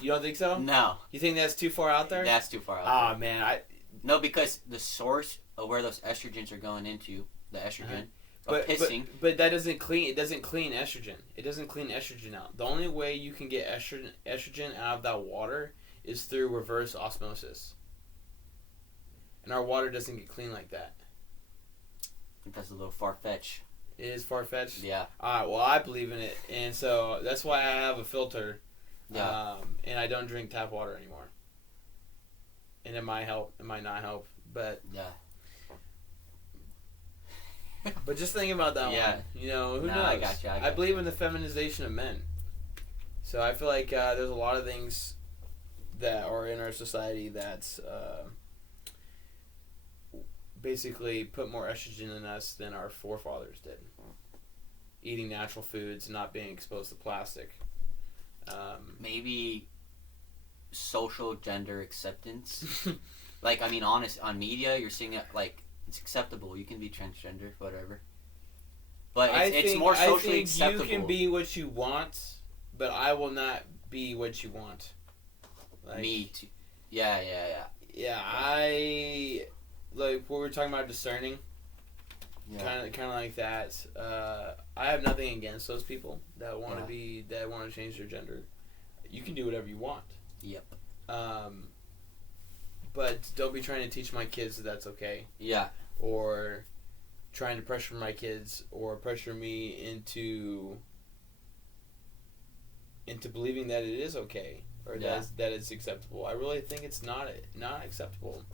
You don't think so? No. You think that's too far out there? That's too far out there. Oh, man. No, because the source of where those estrogens are going into, the estrogen, pissing. But that doesn't clean. It doesn't clean estrogen. It doesn't clean estrogen out. The only way you can get estrogen out of that water is through reverse osmosis. And our water doesn't get clean like that. I think that's a little far-fetched. It is far-fetched? Yeah. Alright, well, I believe in it. And so that's why I have a filter. Yeah. And I don't drink tap water anymore. And it might help. It might not help. But yeah. But just think about that one. You know, who knows? I got you. I believe in the feminization of men. So I feel like there's a lot of things that are in our society that's basically put more estrogen in us than our forefathers did. Eating natural foods, not being exposed to plastic. Maybe social gender acceptance. Like, I mean, honest, on media, you're seeing it like it's acceptable. You can be transgender, whatever. But it's more socially acceptable. You can be what you want, but I will not be what you want. Like, me too. Yeah. Yeah, I like what we were talking about, discerning. Yeah. Kind of like that. I have nothing against those people that want to change their gender. You can do whatever you want. Yep. But don't be trying to teach my kids that that's okay. Yeah. Or trying to pressure my kids or pressure me into believing that it is okay or that it's acceptable. I really think it's not acceptable.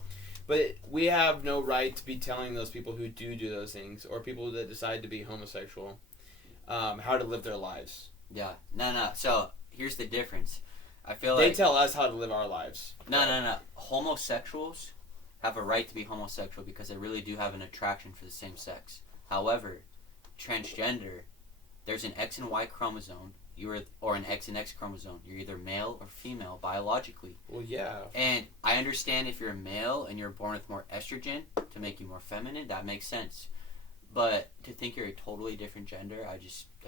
But we have no right to be telling those people who do those things or people that decide to be homosexual how to live their lives. Yeah. No. So here's the difference. I feel they like tell us how to live our lives. No. Homosexuals have a right to be homosexual because they really do have an attraction for the same sex. However, transgender, there's an X and Y chromosome or an X and X chromosome. You're either male or female biologically. Well, yeah. And I understand if you're a male and you're born with more estrogen to make you more feminine, that makes sense. But to think you're a totally different gender, I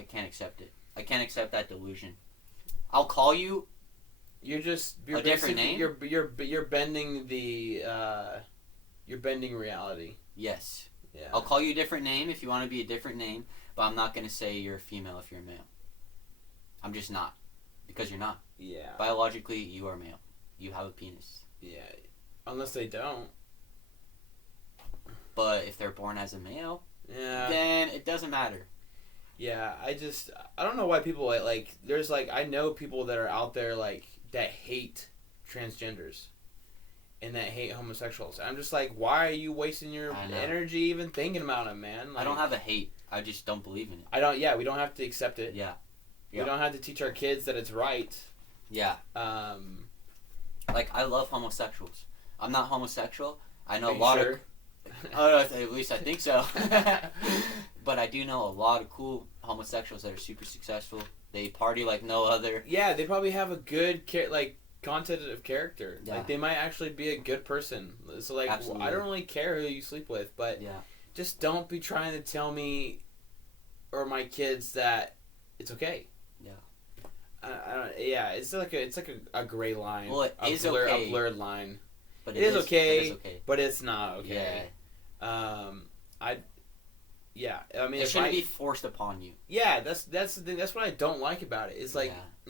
can't accept it. I can't accept that delusion. I'll call you. You're a different name. You're bending the you're bending reality. Yes. Yeah. I'll call you a different name if you want to be a different name, but I'm not going to say you're a female if you're a male. I'm just not. Because you're not. Yeah. Biologically, you are male. You have a penis. Yeah. Unless they don't. But if they're born as a male, yeah, then it doesn't matter. Yeah, I don't know why people there's I know people that are out there that hate transgenders and that hate homosexuals. I'm just why are you wasting your energy even thinking about them, man? I don't have a hate. I just don't believe in it. We don't have to accept it. Yeah. We don't have to teach our kids that it's right. Yeah. I love homosexuals. I'm not homosexual. I know a lot of... at least I think so. But I do know a lot of cool homosexuals that are super successful. They party like no other. Yeah, they probably have a good content of character. Yeah. They might actually be a good person. So Absolutely. I don't really care who you sleep with, but just don't be trying to tell me or my kids that it's okay. Yeah. It's a gray line. Well, a blurred line. But it is okay, but it's not okay. Yeah. I mean, it shouldn't be forced upon you. Yeah, that's the thing. That's what I don't like about it. It's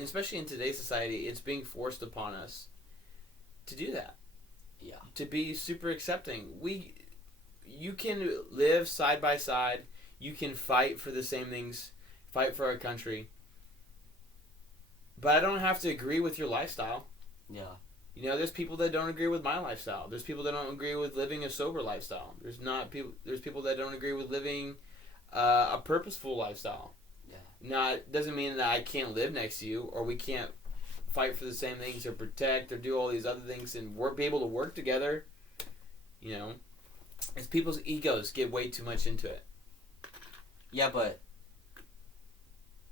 especially in today's society, it's being forced upon us to do that. Yeah. To be super accepting. You can live side by side. You can fight for the same things. Fight for our country. But I don't have to agree with your lifestyle. Yeah. There's people that don't agree with my lifestyle. There's people that don't agree with living a sober lifestyle. There's people that don't agree with living a purposeful lifestyle. Yeah. Now, it doesn't mean that I can't live next to you or we can't fight for the same things or protect or do all these other things and be able to work together. It's people's egos get way too much into it. Yeah, but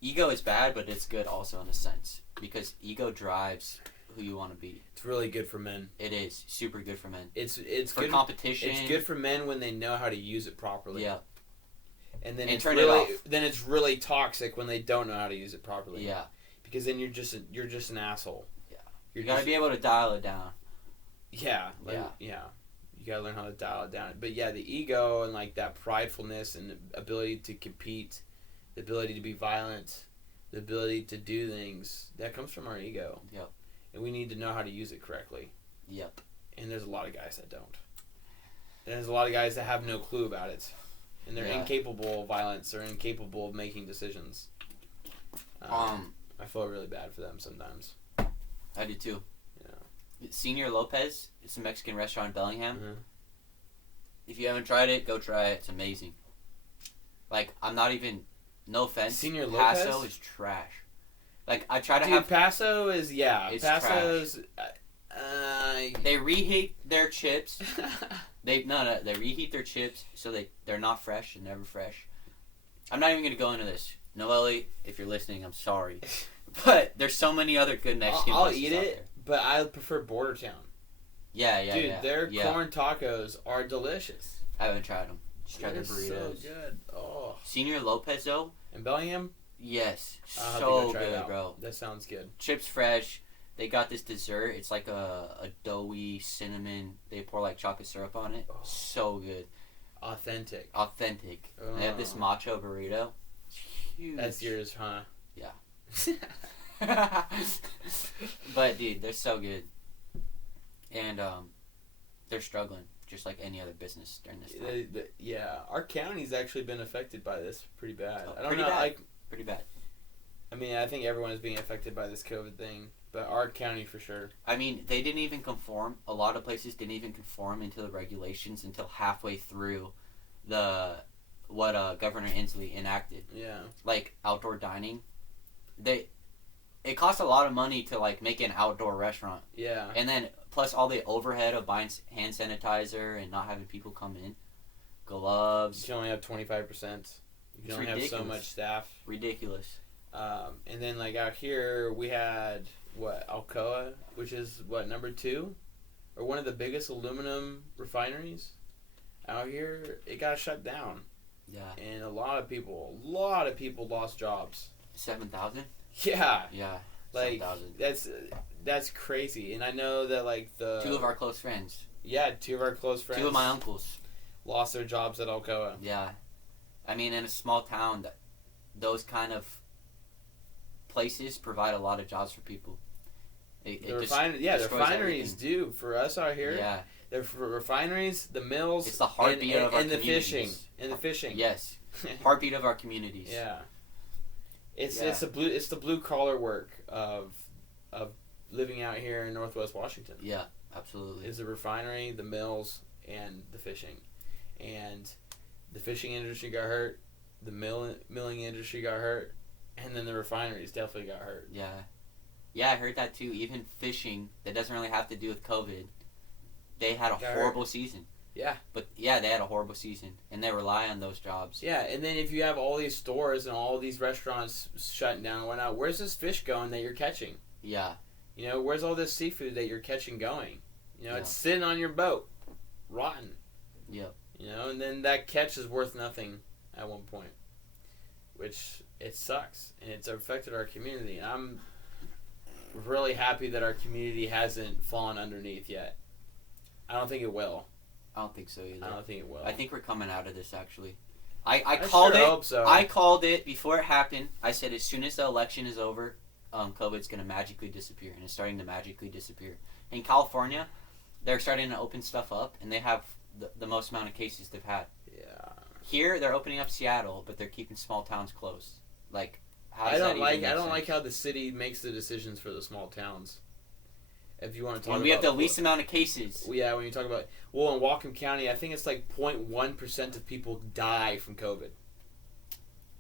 ego is bad, but it's good also in a sense because ego drives who you want to be. It's really good for men. It is super good for men. It's for good, competition. It's good for men when they know how to use it properly. Yeah. And then turn it off. Then it's really toxic when they don't know how to use it properly. Yeah. Because then you're just an asshole. Yeah. You gotta be able to dial it down. Yeah. Yeah. You gotta learn how to dial it down. But yeah, the ego and that pridefulness and the ability to compete, the ability to be violent, the ability to do things, that comes from our ego. Yep. And we need to know how to use it correctly. Yep. And there's a lot of guys that don't. And there's a lot of guys that have no clue about it. And they're incapable of violence or incapable of making decisions. I feel really bad for them sometimes. I do too. Yeah. Senor Lopez, it's a Mexican restaurant in Bellingham. Mm-hmm. If you haven't tried it, go try it. It's amazing. I'm not even... No offense. Senor Lopez? Paso is trash. I try to have... Paso is, it's Paso's... They reheat their chips. They reheat their chips so they're not fresh and never fresh. I'm not even going to go into this. Noelle, if you're listening, I'm sorry. But there's so many other good Mexican I'll places eat out it, there. But I prefer Border Town. Yeah, Dude, their corn tacos are delicious. I haven't tried them. Just tried their burritos. So good. Oh. Senor Lopez, though? In Bellingham? Yes. I'll so good, bro. That sounds good. Chips fresh. They got this dessert. It's like a doughy cinnamon. They pour chocolate syrup on it. Oh. So good. Authentic. Oh. They have this macho burrito. It's huge. That's yours, huh? Yeah. But dude, they're so good. And they're struggling just like any other business during this time. Yeah, our county's actually been affected by this pretty bad. I don't pretty know. Bad. Pretty bad. I mean, I think everyone is being affected by this COVID thing. But our county for sure. I mean, they didn't even conform. A lot of places didn't even conform into the regulations until halfway through what Governor Inslee enacted. Yeah. Outdoor dining. It costs a lot of money to make an outdoor restaurant. Yeah. And then plus all the overhead of buying hand sanitizer and not having people come in. Gloves. You can only have 25%. You can only have so much staff. Ridiculous. And then like out here we had Alcoa, which is number 2, or one of the biggest aluminum refineries out here. It got shut down. Yeah. And a lot of people lost jobs. 7,000. Yeah. Yeah. Like 7,000. that's crazy. And I know that like 2 of our close friends. Yeah, 2 of our close friends. 2 of my uncles lost their jobs at Alcoa. Yeah. I mean, in a small town, those kind of places provide a lot of jobs for people. The refineries do for us out here. Yeah. They're for refineries, the mills, it's the heartbeat of our and the communities. fishing. Yes. Heartbeat of our communities. Yeah. It's the blue collar work of living out here in Northwest Washington. Yeah, absolutely. Is the refinery, the mills, and the fishing. And the fishing industry got hurt, the milling industry got hurt, and then the refineries definitely got hurt. Yeah. Yeah, I heard that too. Even fishing, that doesn't really have to do with COVID, they had a horrible season. Yeah. But yeah, they had a horrible season, and they rely on those jobs. Yeah, and then if you have all these stores and all these restaurants shutting down and whatnot, where's this fish going that you're catching? Yeah. You know, where's all this seafood that you're catching going? You know, Yeah. It's sitting on your boat, rotten. Yep. You know, and then that catch is worth nothing at one point, which it sucks, and it's affected our community. And I'm really happy that our community hasn't fallen underneath yet. I don't think it will. I don't think so either. I don't think it will. I think we're coming out of this, actually. I called it. Hope so. I called it before it happened. I said as soon as the election is over, COVID's going to magically disappear, and it's starting to magically disappear. In California, they're starting to open stuff up, and they have the most amount of cases they've had. Yeah. Here, they're opening up Seattle, but they're keeping small towns closed. Like, how I does don't that like. even make I don't sense? like how the city makes the decisions for the small towns. If you want to talk When about we have the least amount of cases. Yeah, when you talk about in Whatcom County, I think it's like 0.1% of people die from COVID.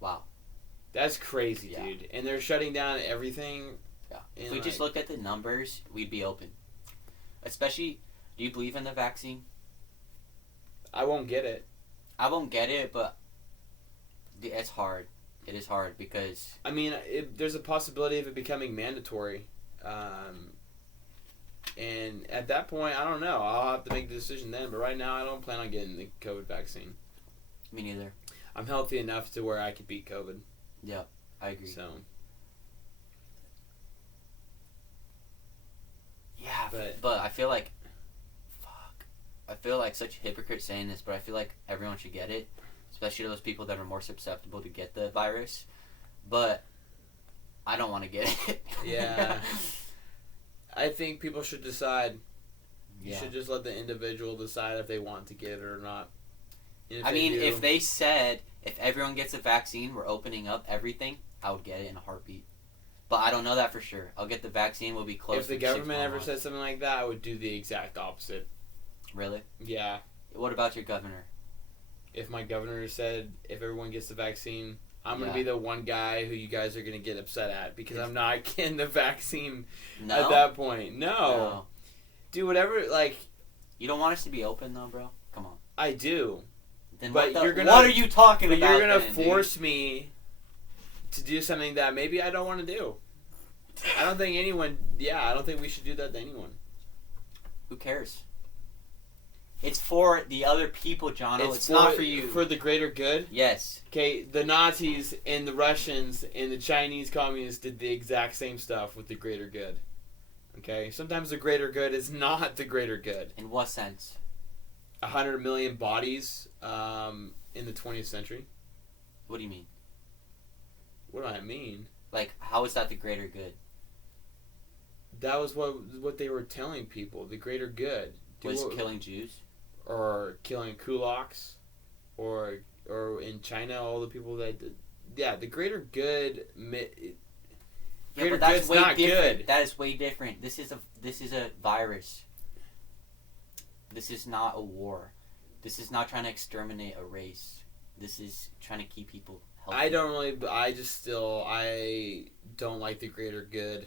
Wow. That's crazy, Yeah. dude. And they're shutting down everything. Yeah. If we just looked at the numbers, we'd be open. Especially, do you believe in the vaccine? I won't get it. I won't get it, but it's hard. It is hard because... I mean, there's a possibility of it becoming mandatory. And at that point, I don't know. I'll have to make the decision then. But right now, I don't plan on getting the COVID vaccine. Me neither. I'm healthy enough to where I could beat COVID. Yeah, I agree. So... Yeah, but I feel like... Fuck. I feel like such a hypocrite saying this, but I feel like everyone should get it. Especially those people that are more susceptible to get the virus. But I don't want to get it. Yeah. I think people should decide. You Yeah. should just let the individual decide if they want to get it or not. I mean, if they said, if everyone gets a vaccine, we're opening up everything, I would get it in a heartbeat. But I don't know that for sure. I'll get the vaccine, we'll be close. If the government ever said something like that, I would do the exact opposite. Really? Yeah. What about your governor? If my governor said, if everyone gets the vaccine, I'm going to be the one guy who you guys are going to get upset at because I'm not getting the vaccine at that point. No. Do whatever, like... You don't want us to be open, though, bro? Come on. I do. Then but what are you talking about? You're going to force me to do something that maybe I don't want to do. I don't think anyone... Yeah, I don't think we should do that to anyone. Who cares? It's for the other people, Jono. It's not for you. For the greater good? Yes. Okay, the Nazis and the Russians and the Chinese communists did the exact same stuff with the greater good. Okay? Sometimes the greater good is not the greater good. In what sense? 100 million bodies in the 20th century. What do you mean? What do I mean? Like, how is that the greater good? That was what they were telling people. The greater good. Killing Jews? Or killing kulaks, or in China, all the people that did, the greater good. Greater but that's good's way not different. good. That is way different. This is a virus. This is not a war. This is not trying to exterminate a race. This is trying to keep people healthy. I don't like the greater good.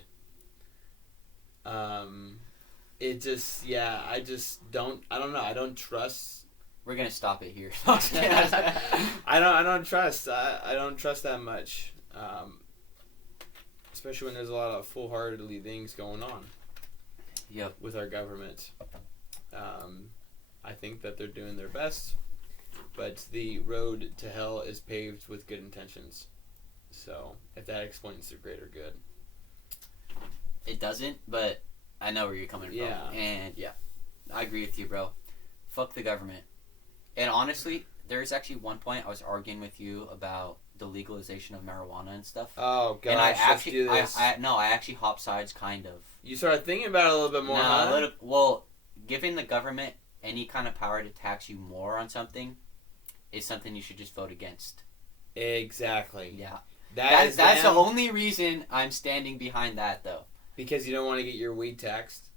It just, I just don't. I don't know. I don't trust. We're gonna stop it here. I don't trust. I don't trust that much. especially when there's a lot of full-heartedly things going on. Yep. With our government. I think that they're doing their best, but the road to hell is paved with good intentions. So, if that explains the greater good. It doesn't, but I know where you're coming from. Yeah. And, yeah, I agree with you, bro. Fuck the government. And honestly, there's actually one point I was arguing with you about the legalization of marijuana and stuff. Oh, gosh, and I let's actually, do this. I actually hop sides, kind of. You started thinking about it a little bit more, huh? Well, giving the government any kind of power to tax you more on something is something you should just vote against. Exactly. Yeah. That's the only reason I'm standing behind that, though. Because you don't want to get your weed taxed?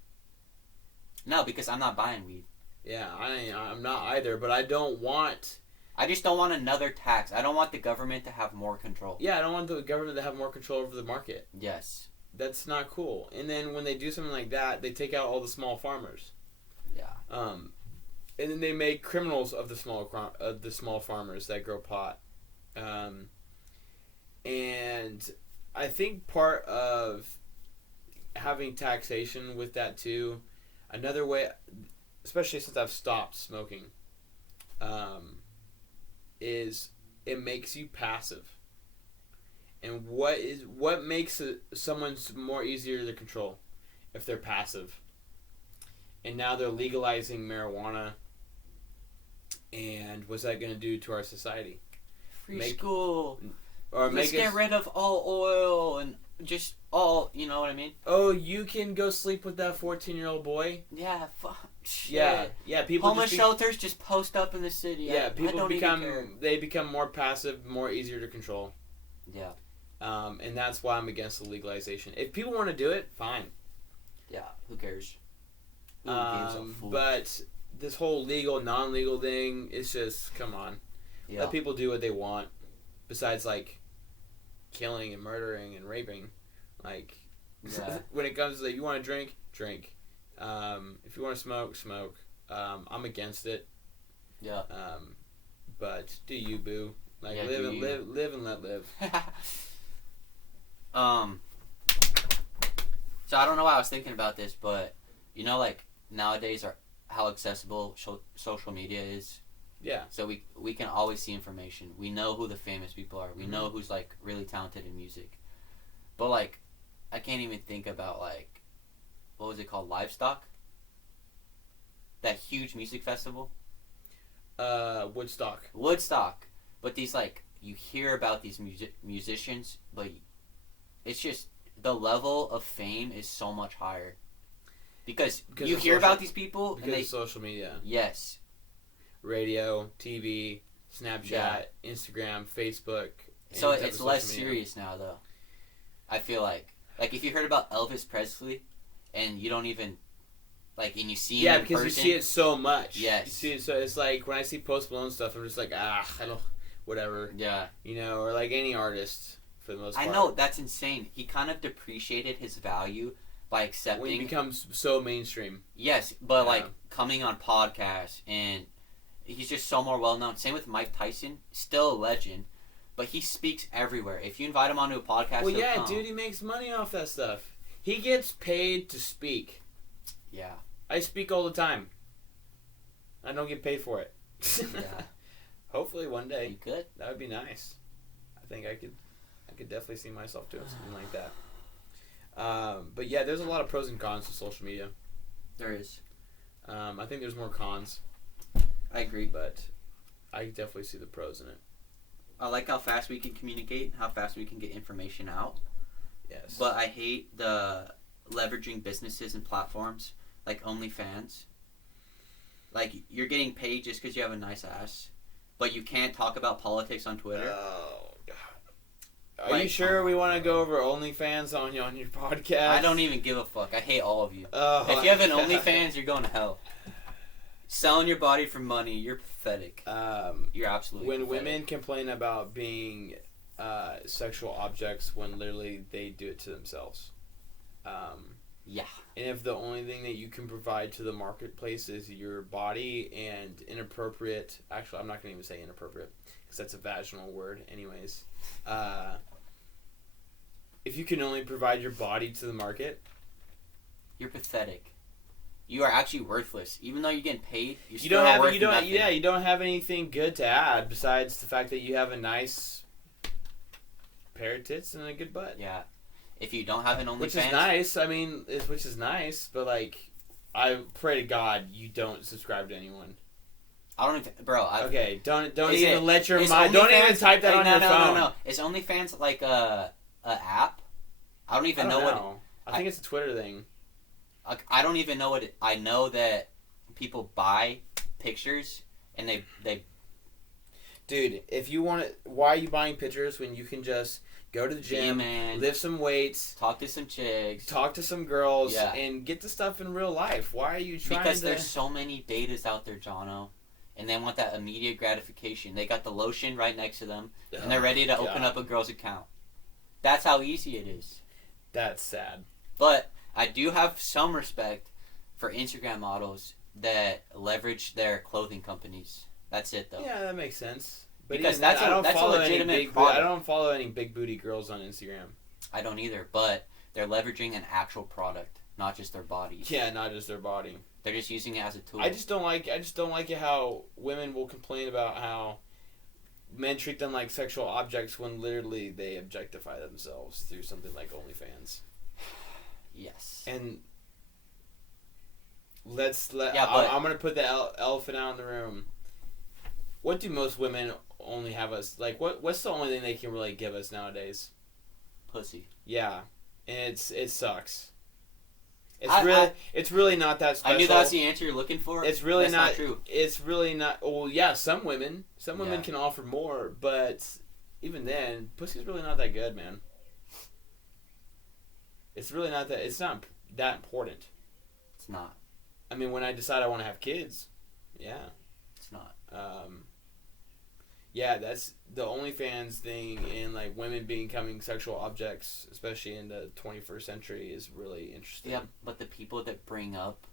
No, because I'm not buying weed. Yeah, I'm not either, but I don't want... I just don't want another tax. I don't want the government to have more control. Yeah, I don't want the government to have more control over the market. Yes. That's not cool. And then when they do something like that, they take out all the small farmers. Yeah. And then they make criminals of the small farmers that grow pot. And I think part of having taxation with that too, another way, especially since I've stopped smoking, is it makes you passive. And what makes someone's more easier to control if they're passive? And now they're legalizing marijuana. And what's that going to do to our society? Free school. Let's get rid of all oil and just all, you know what I mean? Oh, you can go sleep with that 14-year-old boy? Yeah, shit. Yeah, people homeless shelters just post up in the city. Yeah, people become more passive, more easier to control. Yeah. And that's why I'm against the legalization. If people want to do it, fine. Yeah, who cares? Who gives a fool? But this whole legal, non-legal thing, it's just, come on. Yeah. Let people do what they want. Besides, like, killing and murdering and raping. Like, yeah. When it comes to, like, you want to drink, drink. If you want to smoke, smoke. I'm against it. Yeah. But do you, boo? Like, yeah, live and let live. So I don't know why I was thinking about this, but you know, like nowadays, how accessible social media is. Yeah. So we can always see information. We know who the famous people are. We know who's like really talented in music. But like, I can't even think about like, what was it called? Livestock. That huge music festival. Woodstock. But these like, you hear about these musicians, but it's just the level of fame is so much higher. Because you hear about these people because of social media. Yes. Radio, TV, Snapchat, Instagram, Facebook. So it's less serious now, though. I feel like if you heard about Elvis Presley, and you don't even and you see him in because person, you see it so much. Yes. You see it, so it's like when I see Post Malone stuff, I'm just like, I don't, whatever. Yeah. Or like any artist for the most part. I know, that's insane. He kind of depreciated his value by accepting when he becomes so mainstream. Yes, but like coming on podcasts, and he's just so more well known. Same with Mike Tyson, still a legend, but he speaks everywhere. If you invite him onto a podcast, well, yeah, dude, he makes money off that stuff. He gets paid to speak. Yeah, I speak all the time. I don't get paid for it. Yeah. Hopefully one day. You could. That would be nice. I think I could definitely see myself doing something like that. But yeah, there's a lot of pros and cons to social media. There is. I think there's more cons. I agree. But I definitely see the pros in it. I like how fast we can communicate, how fast we can get information out. Yes. But I hate the leveraging businesses and platforms like OnlyFans. Like, you're getting paid just because you have a nice ass, but you can't talk about politics on Twitter. Oh, God. Are you sure we want to go over OnlyFans on your podcast? I don't even give a fuck. I hate all of you. Oh, if you have an OnlyFans, you're going to hell. Selling your body for money, you're pathetic. You're absolutely when pathetic. Women complain about being sexual objects when literally they do it to themselves. Yeah. And if the only thing that you can provide to the marketplace is your body and inappropriate... Actually, I'm not going to even say inappropriate, because that's a vaginal word anyways. if you can only provide your body to the market, you're pathetic. You are actually worthless. Even though you're getting paid, you still don't have worth nothing. you don't have anything good to add besides the fact that you have a nice pair of tits and a good butt. Yeah. If you don't have an OnlyFans, which is nice. I mean, which is nice, but like, I pray to God you don't subscribe to anyone. I don't even, bro. Okay, don't even let your mind. Don't even type that on your phone. No. Is OnlyFans like a app? I don't even know what. I think it's a Twitter thing. I don't even know what it, I know that people buy pictures and they. Dude, if you want to, why are you buying pictures when you can just go to the gym, lift some weights, talk to some chicks, talk to some girls, and get the stuff in real life? Why are you trying Because there's so many datas out there, Jono, and they want that immediate gratification. They got the lotion right next to them, and they're ready to open up a girl's account. That's how easy it is. That's sad. But I do have some respect for Instagram models that leverage their clothing companies. That's it, though. Yeah, that makes sense. But because that's a legitimate product. I don't follow any big booty girls on Instagram. I don't either, but they're leveraging an actual product, not just their bodies. Yeah, not just their body. They're just using it as a tool. I just don't like it how women will complain about how men treat them like sexual objects when literally they objectify themselves through something like OnlyFans. Yes. And I'm gonna put the elephant out in the room. What do most women only have us like? What's the only thing they can really give us nowadays? Pussy. Yeah, and it sucks. It's really not that special. I knew that's the answer you're looking for. It's really not true. It's really not. Well, yeah, some women can offer more, but even then, pussy's really not that good, man. It's really not that. It's not that important. It's not. I mean, when I decide I want to have kids, yeah. It's not. Yeah, that's the OnlyFans thing, and like women becoming sexual objects, especially in the 21st century, is really interesting. Yeah, but the people that bring up,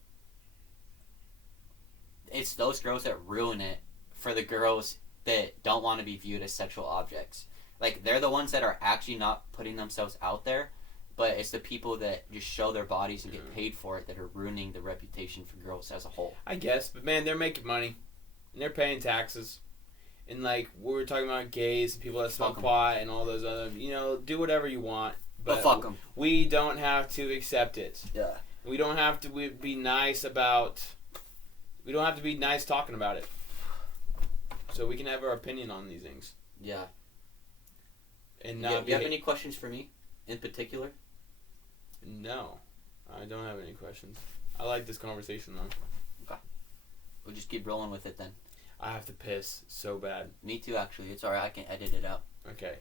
it's those girls that ruin it for the girls that don't want to be viewed as sexual objects. Like, they're the ones that are actually not putting themselves out there, but it's the people that just show their bodies and get paid for it that are ruining the reputation for girls as a whole. I guess, but man, they're making money, and they're paying taxes. And like we were talking about gays and people that smoke pot and all those other, do whatever you want, but fuck them. We don't have to accept it. Yeah. We don't have to be nice about. We don't have to be nice talking about it. So we can have our opinion on these things. Yeah. And do you have any questions for me, in particular? No, I don't have any questions. I like this conversation though. Okay. We'll just keep rolling with it then. I have to piss so bad. Me too, actually. It's alright. I can edit it out. Okay.